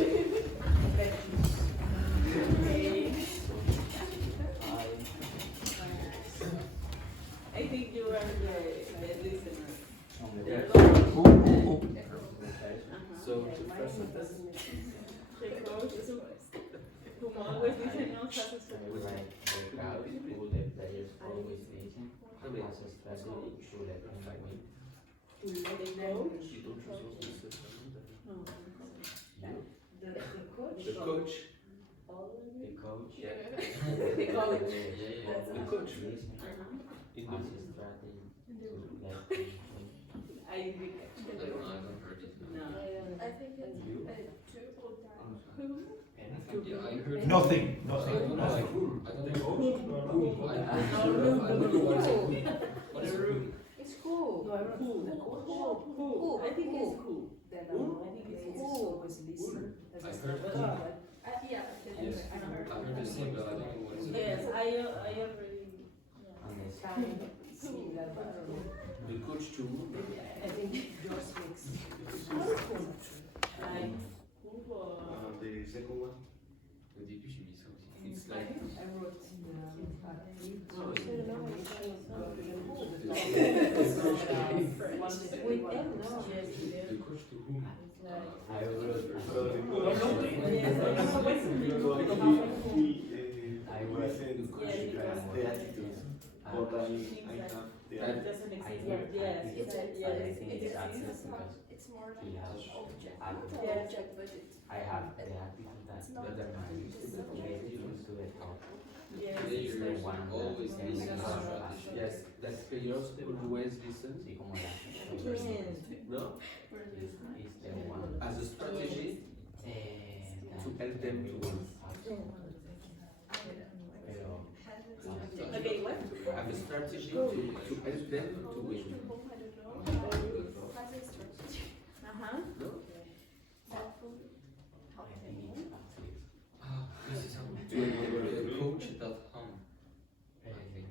has a strategy. Like the crowd, who the players always listen, I mean, has a strategy to let them win. The coach? you don't choose the system. No. The coach? The coach. The coach, Yeah. The coach. The coach. listen, In has the a strategy to let them win. I agree. I don't heard it. No. I think it's two or who? Yeah, I heard Nothing. I don't know. I don't know. I don't know what is what is room. It's cool. No, I don't know. Who? I think it's who. Then I don't know. I think it's always listen. As a I heard strategy, who. but Yeah, Yes, I heard the same, but I don't know what is it. Yes, I already. And it's kind of similar, but I don't know. The coach too. I think yours makes Like who or The second one. Au début, j'ai mis ça aussi. It's like. I wrote With them, no. yes, yes. The coach to whom? I wrote, Yes, I know what's the I wrote, the attitudes. But that doesn't exist. Yes, but I think it's access because It's more he like has object. attitude. Object, but it's I have the attitude that determines the relation to the top. Yes, Players The one always that listen is to strategy. Yes, that players always listen. Sí, como la No? is the one As a strategy to help them to win. pero Okay, what? As a strategy to help them to win. has a strategy. Uh-huh. No? I think it's access. This is how the coach that hum. I think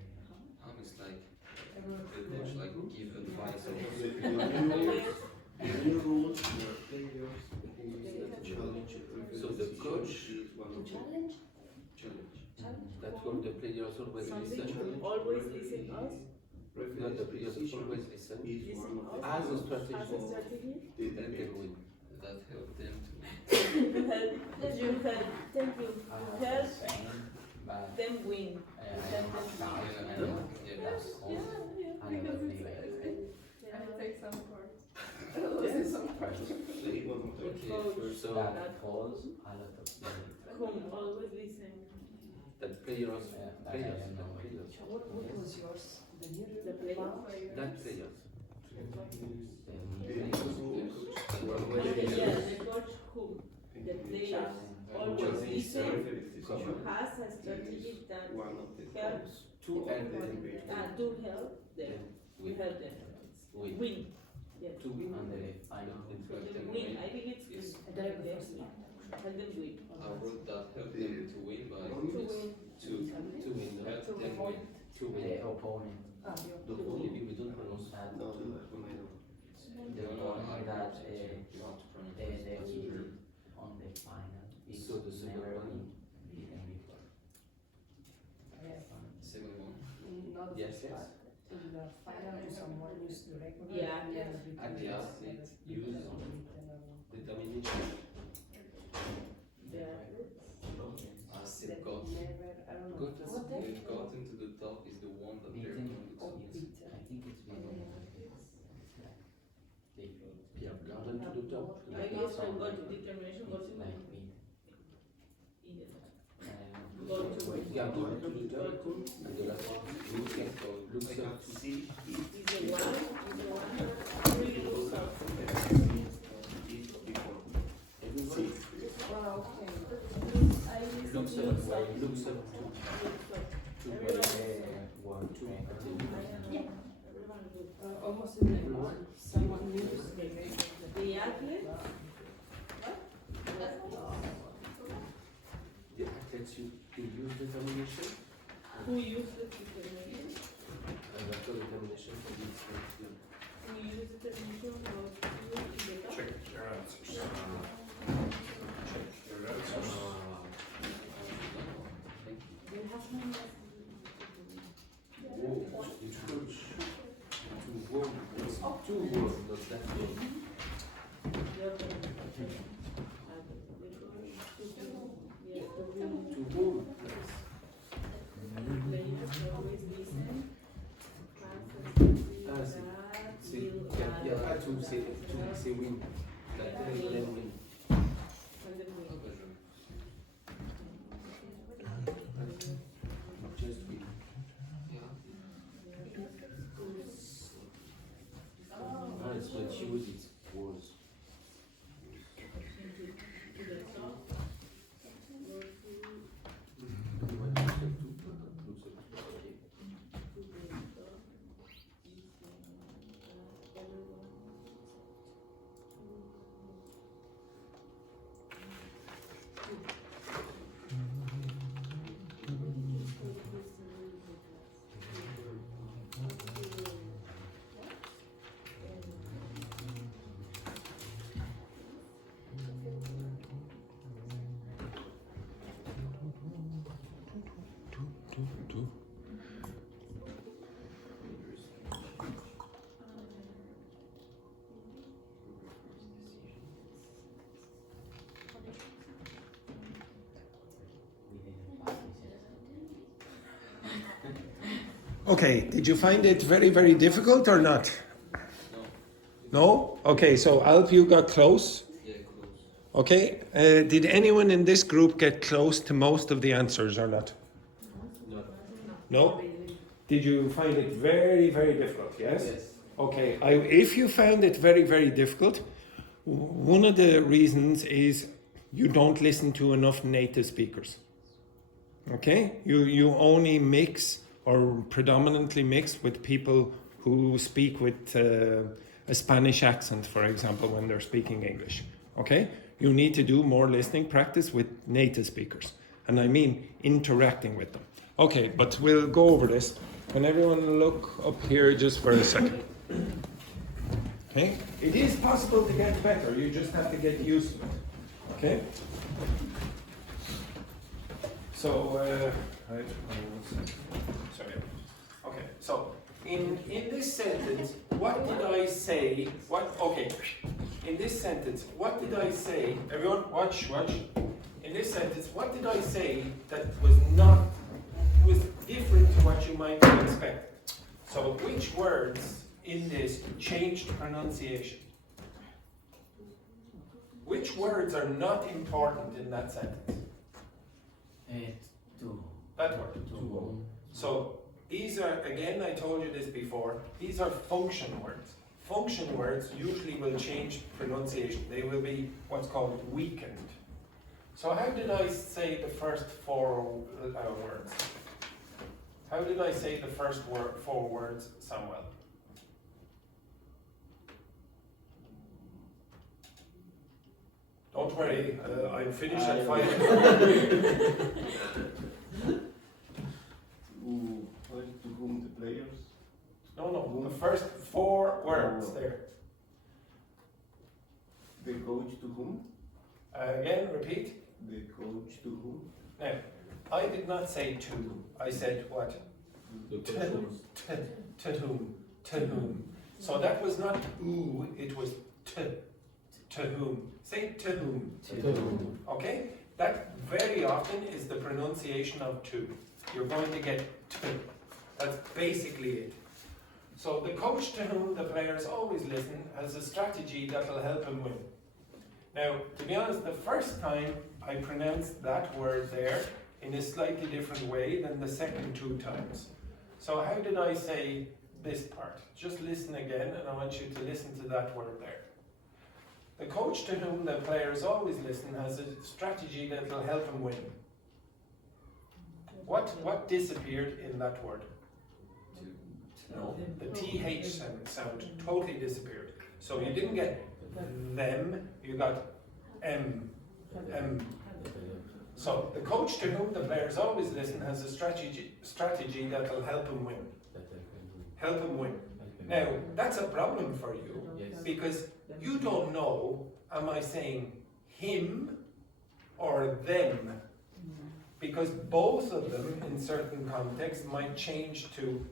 hum is like the coach like give advice or The new rules for players challenge. So the coach Challenge? challenge. That's what the players always listen. Always listen us. Not the players always listen. Listen us. As a As a strategy, strategy. they help them win. that help them to To help. You help. Thank you. I To have help the same, but them win. I am not now. That's all. I never think I take some cards. Yes. okay, So that falls a lot of things. Whom always listen. that players, But I players, don't know. What was yours? The new The player. that players. Yeah, the coach who. The players always listen. Has a strategy that helps. To help them To help them. We help them. win. Win. Yes. To win. And the final To win. I think it's good. Help them win. Help them win. I wrote that help them to win by To win. To win. help them win. To win. the opponent. Maybe we don't pronounce That No, the no, opponent that you want to pronounce they it. win on the final is So the second never one? been beaten before. Second one. Not Yes, yes. in the final to someone use the record. Yeah. And the athlete use determination. Yeah. Still got Never, I don't know. Got us. they've gotten to the top is the one that they're Beaten. going to lose. I think it's been defeat. Yeah, gotten to the top. I guess I got determination. Got to It's like beat. Go to win. Yeah, gotten to the top. And the last one looks up to Is the one really looks up. everyone. Wow, okay. I listen Looks to up. looks up. Looks up to One train. Everyone looks. Almost in everyone. Someone use the record. The athlete. the athletes you use determination. Who used the determination? And after determination for this field. Who used determination was you in the top? Check your answers. Check your answers. They have no Whoa, it's coach. To whoa, it's two words, not that one. To whom? too. Okay, did you find it very, very difficult or not? No? Okay, so Alp, you got close. Yeah, close. Okay, did anyone in this group get close to most of the answers or not? No. No? Did you find it very, very difficult? Yes? Yes. Okay, if you found it very, very difficult, one of the reasons is you don't listen to enough native speakers. Okay? You only mix or predominantly mix with people who speak with a Spanish accent, for example, when they're speaking English. Okay? You need to do more listening practice with native speakers. And I mean interacting with them. Okay, but we'll go over this. Can everyone look up here just for a second? Okay? It is possible to get better, you just have to get used to it. Okay? So, sorry. Okay, so in this sentence, what did I say? In this sentence, what did I say? Everyone, watch. In this sentence, what did I say that was different to what you might have expected? So, which words in this changed pronunciation? Which words are not important in that sentence? That word. So these are, again, I told you this before, these are function words. Function words usually will change pronunciation. They will be what's called weakened. So how did I say the first four words? How did I say the first four words, Samuel? Don't worry, I'm finished at 5. To whom the players? No, the first four words there. The coach to whom? Again, repeat. The coach to whom? Now, I did not say to, I said what? To whom. So that was not ooh, it was to whom. Say to whom. Okay? That very often is the pronunciation of to. You're going to get to. That's basically it. So the coach to whom the players always listen has a strategy that will help him win. Now, to be honest, the first time I pronounced that word there in a slightly different way than the second two times. So how did I say this part? Just listen again, and I want you to listen to that word there. The coach to whom the players always listen has a strategy that will help him win. What disappeared in that word? No, the TH sound totally disappeared. So you didn't get them, you got M. So the coach to whom the players always listen has a strategy that will help him win. Now, that's a problem for you, because you don't know, am I saying him or them? Because both of them, in certain contexts, might change to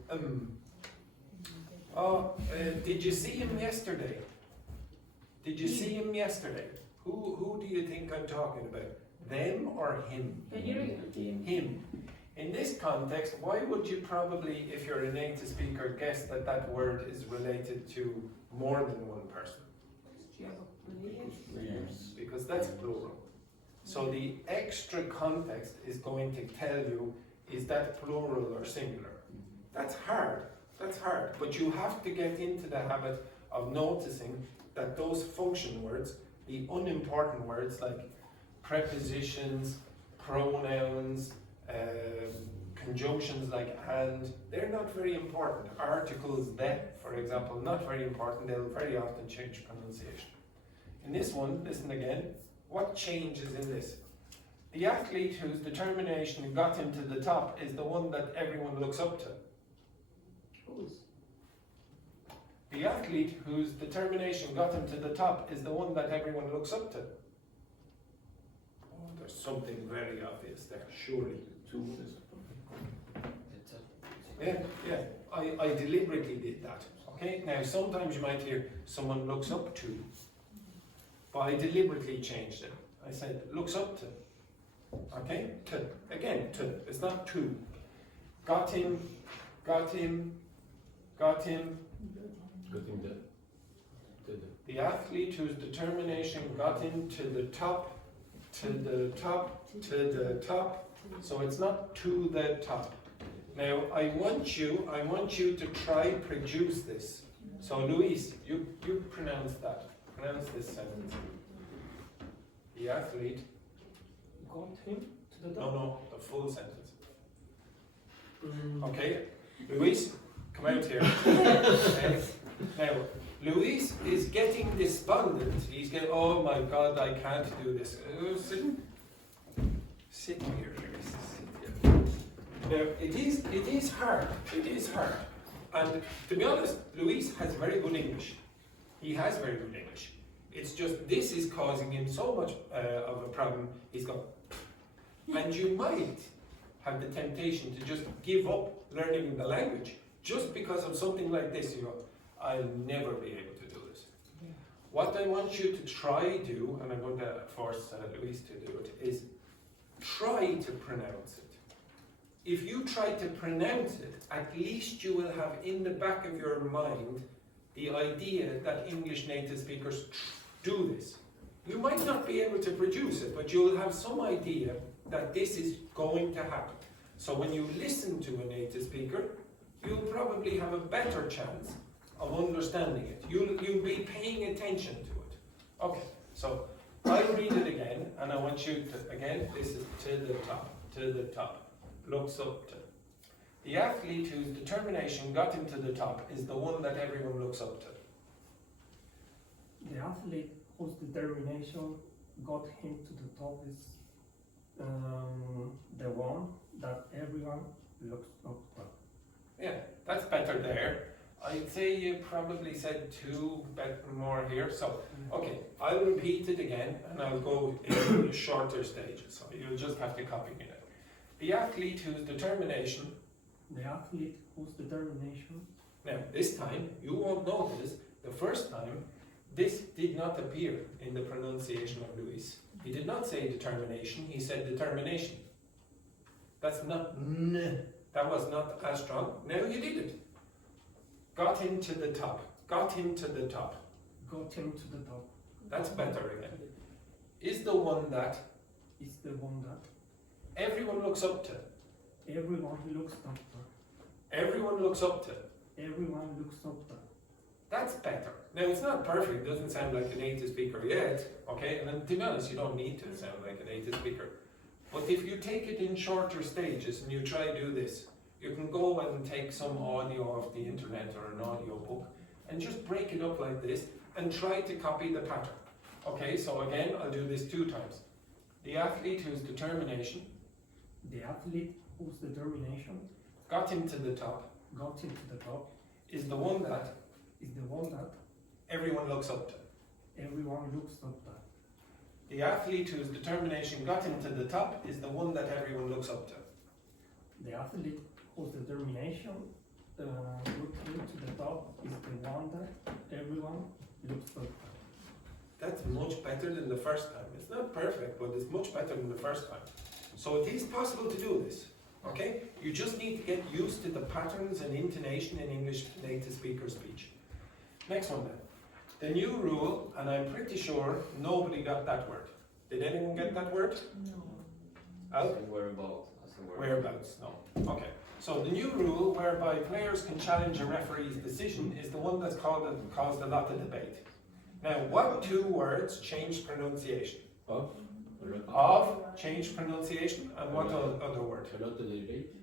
did you see him yesterday? Who do you think I'm talking about? Them or him? Him. In this context, why would you probably, if you're a native speaker, guess that that word is related to more than one person? Because that's plural. So the extra context is going to tell you, is that plural or singular? That's hard. But you have to get into the habit of noticing that those function words, the unimportant words like prepositions, pronouns, conjunctions like and, they're not very important. Articles, that, for example, not very important. They'll very often change pronunciation. In this one, listen again. What changes in this? The athlete whose determination got him to the top is the one that everyone looks up to. The athlete whose determination got him to the top is the one that everyone looks up to. Oh, there's something very obvious there, surely. Yeah. I deliberately did that. Okay. Now sometimes you might hear someone looks up to, but I deliberately changed it. I said looks up to. Okay. To again. To. It's not to. Got him. Got him. Got him. Got him there. The athlete whose determination got him to the top, to the top, to the top. So it's not to the top. Now I want you to try produce this. So Luis, you pronounce that. Pronounce this sentence. The athlete Got him to the top. no, the full sentence. Okay, Luis, come out here. Okay. Now, Luis is getting despondent. He's getting, oh my God, I can't do this. Sit here, Luis. Sit here. Now, it is hard. It is hard. And to be honest, Luis has very good English. He has very good English. It's just this is causing him so much of a problem. He's got, and you might have the temptation to just give up learning the language just because of something like this. You go, I'll never be able to do this. What I want you to try do, and I'm going to force Luis to do it, is try to pronounce it. If you try to pronounce it, at least you will have in the back of your mind the idea that English native speakers do this. You might not be able to produce it, but you'll have some idea that this is going to happen. So when you listen to a native speaker, you'll probably have a better chance of understanding it. You'll be paying attention to it. Okay, so I'll read it again, and I want you to, again, this is to the top, looks up to. The athlete whose determination got him to the top is the one that everyone looks up to. The athlete whose determination got him to the top is the one that everyone looks up to. Yeah, that's better there. I'd say you probably said two more here. So, okay, I'll repeat it again and I'll go in shorter stages. So you'll just have to copy me now. The athlete whose determination. The athlete whose determination. Now, this time, you won't notice, the first time, this did not appear in the pronunciation of Luis. He did not say determination, he said determination. That's not n. That was not as strong. Now you did it. Got him to the top. Got him to the top. Got him to the top. That's better again. Is the one that. Is the one that. Everyone looks up to. Everyone looks up to. Everyone looks up to. Everyone looks up to. That's better. Now it's not perfect, it doesn't sound like a native speaker yet, okay? And then, to be honest, you don't need to sound like a native speaker. But if you take it in shorter stages and you try to do this, you can go and take some audio off the internet or an audio book and just break it up like this and try to copy the pattern. Okay, so again, I'll do this 2 times. The athlete whose determination. The athlete whose determination. Got him to the top. Got him to the top. Is the one that. Is the one that. Everyone looks up to. Everyone looks up to. The athlete whose determination got him to the top is the one that everyone looks up to. The athlete whose determination got him to the top is the one that everyone looks up to. That's much better than the first time. It's not perfect, but it's much better than the first time. So it is possible to do this, okay? You just need to get used to the patterns and intonation in English native speaker speech. Next one then. The new rule, and I'm pretty sure nobody got that word. Did anyone get that word? No. Al? Whereabouts. That's the word. Whereabouts, no. Okay. So the new rule whereby players can challenge a referee's decision is the one that's caused a lot of debate. Now, what 2 words changed pronunciation? Of changed pronunciation, and what other word? A lot of debate.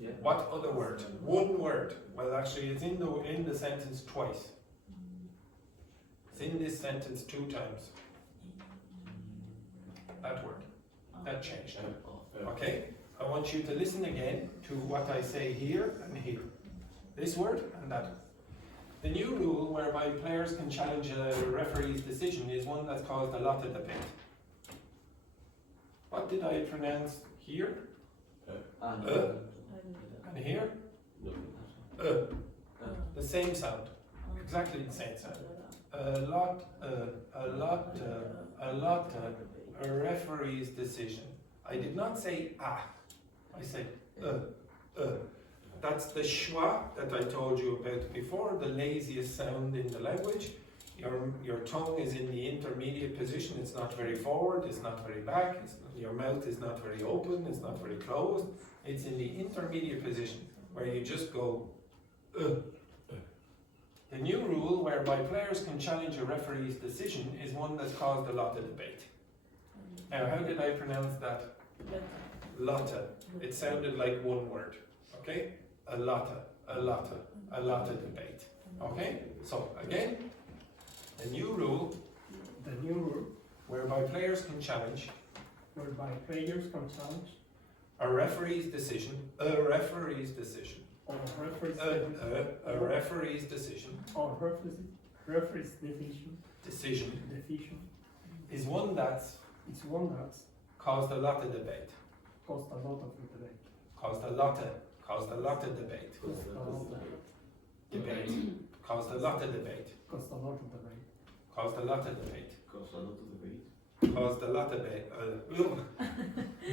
Yeah. What other word? 1 word. Well, actually, it's in the sentence twice. It's in this sentence 2 times. That word. That changed. Okay? I want you to listen again to what I say here and here. This word and that word. The new rule whereby players can challenge a referee's decision is one that's caused a lot of debate. What did I pronounce here? And here? No. The same sound. Exactly the same sound. A lot, a referee's decision. I did not say ah, I said That's the schwa that I told you about before, the laziest sound in the language. Your tongue is in the intermediate position, it's not very forward, it's not very back, your mouth is not very open, it's not very closed. It's in the intermediate position where you just go The new rule whereby players can challenge a referee's decision is one that's caused a lot of debate. Now, how did I pronounce that? Lotta. It sounded like one word. Okay? A lot of debate. Okay? So, again, the new rule whereby players can challenge a referee's decision, a referee's decision, or a referee's decision, or referee's decision is one that's caused a lot of debate. caused a lot of debate. Caused a lot of debate. Debate. Caused a lot of debate. Caused a lot of debate. Caused a lot of debate. Caused a lot of debate. Caused a lot of debate.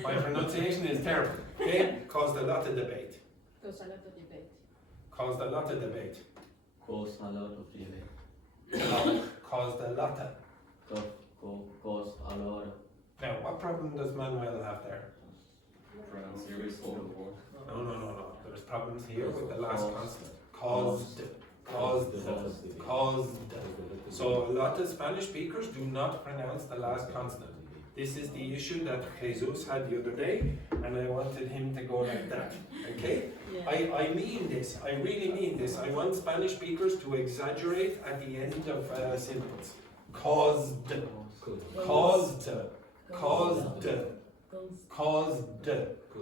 My pronunciation is terrible. Okay? Caused a lot of debate. Caused a lot of debate. Caused a lot of debate. Cause a lot of debate. Caused a lot of. Cause a lot of. Now, what problem does Manuel have there? Pronunciation. No. There's problems here with the last consonant. Caused. So a lot of Spanish speakers do not pronounce the last consonant. This is the issue that Jesus had the other day, and I wanted him to go like that. Okay? Yeah. I mean this. I really mean this. I want Spanish speakers to exaggerate at the end of syllables. Caused.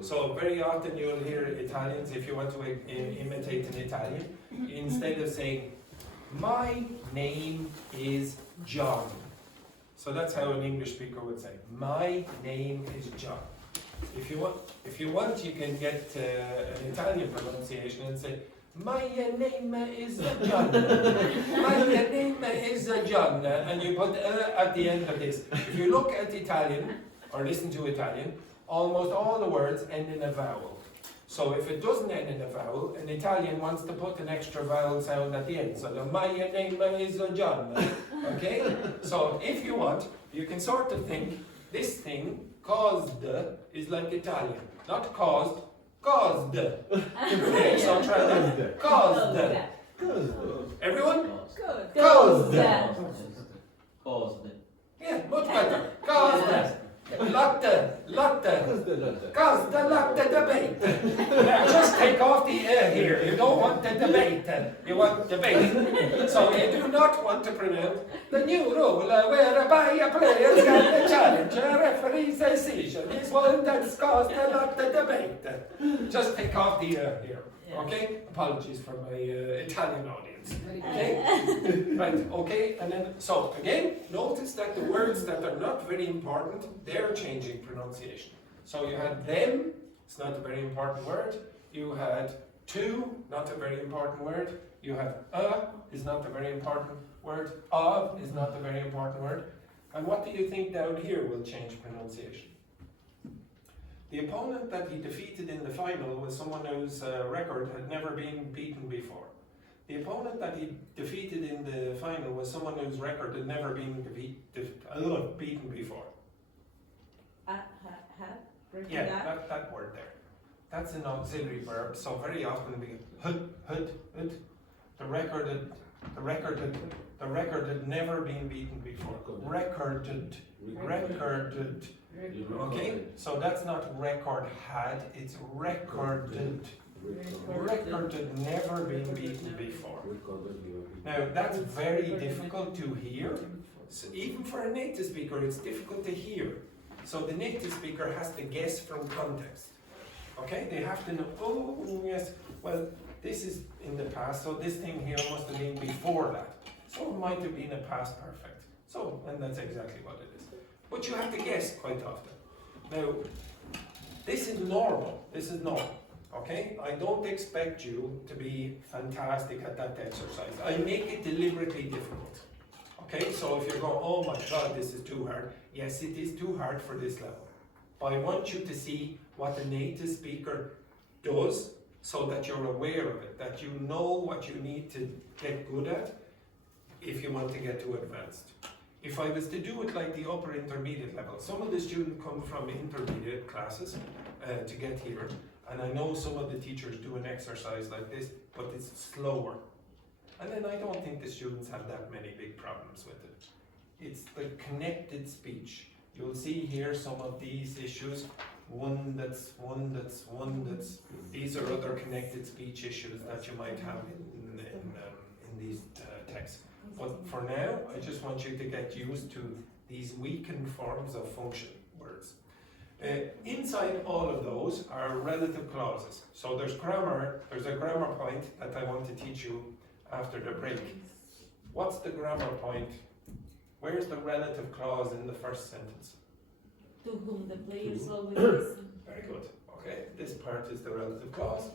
So very often you'll hear Italians, if you want to imitate an Italian, instead of saying, my name is John. So that's how an English speaker would say, my name is John. If you want, you can get an Italian pronunciation and say, my name is John. My name is John. And you put at the end of this. If you look at Italian, or listen to Italian, almost all the words end in a vowel. So if it doesn't end in a vowel, an Italian wants to put an extra vowel sound at the end. So the my name is John. Okay? So if you want, you can sort of think this thing, caused, is like Italian. Not caused, caused. Okay, so try that. Caused. Everyone? Good. Caused. Caused. Yeah, much better. Caused. Lotte. Caused a lot of debate. Now just take off the here. You don't want the debate. You want debate. So you do not want to pronounce the new rule whereby a player can challenge a referee's decision is one that's caused a lot of debate. Just take off the here. Okay? Apologies for my Italian audience. Okay? Right, okay, and then, so again, notice that the words that are not very important, they're changing pronunciation. So you had them, it's not a very important word. You had to, not a very important word. You have is not a very important word. Of is not a very important word. And what do you think down here will change pronunciation? The opponent that he defeated in the final was someone whose record had never been beaten before. The opponent that he defeated in the final was someone whose record had never been beaten before. Yeah, that word there. That's an auxiliary verb, so very often we the record had never been beaten before. Recorded. Okay, so that's not record had, it's recorded. Recorded, never been beaten before. Now that's very difficult to hear. So even for a native speaker, it's difficult to hear. So the native speaker has to guess from context. Okay, they have to know, oh yes, well this is in the past, so this thing here must have been before that. So it might have been a past perfect. So, and that's exactly what it is. But you have to guess quite often. Now, this is normal. Okay, I don't expect you to be fantastic at that exercise. I make it deliberately difficult. Okay, so if you're going, oh my God, this is too hard. Yes, it is too hard for this level. But I want you to see what a native speaker does so that you're aware of it, that you know what you need to get good at if you want to get to advanced. If I was to do it like the upper intermediate level, some of the students come from intermediate classes to get here, and I know some of the teachers do an exercise like this, but it's slower. And then I don't think the students have that many big problems with it. It's the connected speech. You'll see here some of these issues. These are other connected speech issues that you might have in these texts. But for now, I just want you to get used to these weakened forms of function words. Inside all of those are relative clauses. So there's a grammar point that I want to teach you after the break. What's the grammar point? Where's the relative clause in the first sentence? To whom the players always listen. Very good. Okay, this part is the relative clause.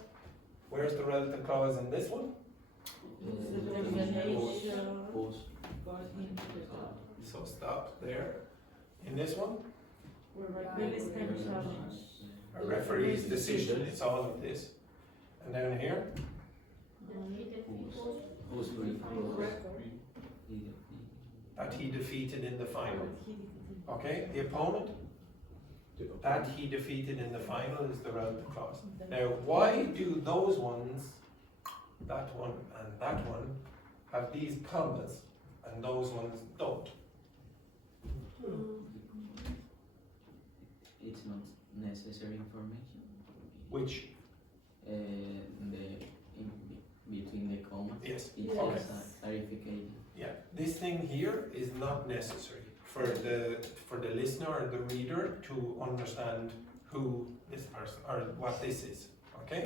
Where's the relative clause in this one? So stop there. In this one? A referee's decision. It's all of this. And down here? That he defeated in the final. Okay, the opponent? That he defeated in the final is the relative clause. Now, why do those ones, that one and that one, have these commas and those ones don't? It's not necessary information. Which? Between the commas. Yes. It Okay. is a clarification. Yeah, this thing here is not necessary for the listener or the reader to understand who this person or what this is. Okay?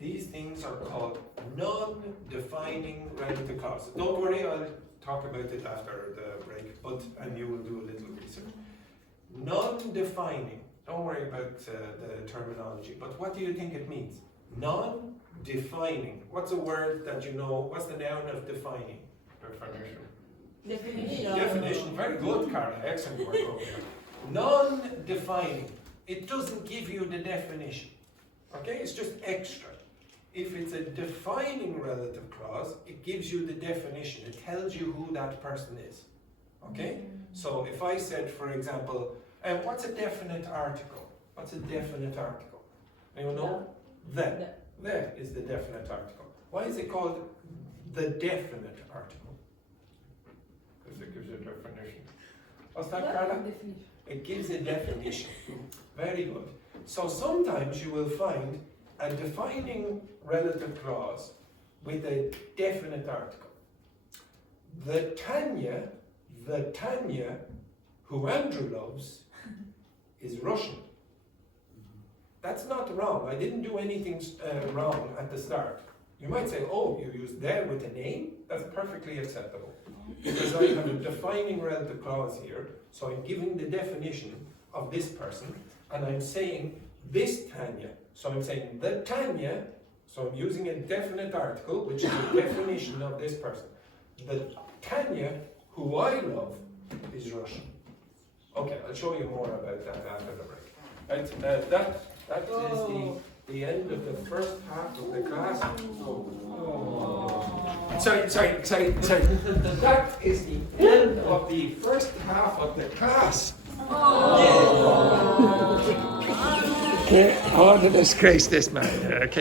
These things are called non-defining relative clauses. Don't worry, I'll talk about it after the break, and you will do a little research. Non-defining. Don't worry about the terminology, but what do you think it means? Non-defining. What's a word that you know? What's the noun of defining? Definition. Definition. Very good, Carla. Excellent work over there. Non-defining. It doesn't give you the definition. Okay? It's just extra. If it's a defining relative clause, it gives you the definition. It tells you who that person is. Okay? So if I said, for example, what's a definite article? What's a definite article? You know? The. The is the definite article. Why is it called the definite article? Because it gives you a definition. What's that, Carla? It gives a definition. Very good. So sometimes you will find a defining relative clause with a definite article. The Tanya who Andrew loves is Russian. That's not wrong. I didn't do anything wrong at the start. You might say, oh, you used there with a name? That's perfectly acceptable. Because I have a defining relative clause here, so I'm giving the definition of this person, and I'm saying this Tanya. So I'm saying the Tanya, so I'm using a definite article, which is a definition of this person. The Tanya, who I love, is Russian. Okay, I'll show you more about that after the break. Right, that is the end of the first half of the class. Sorry. That is the end of the first half of the class. Okay, I want to disgrace this man. Okay.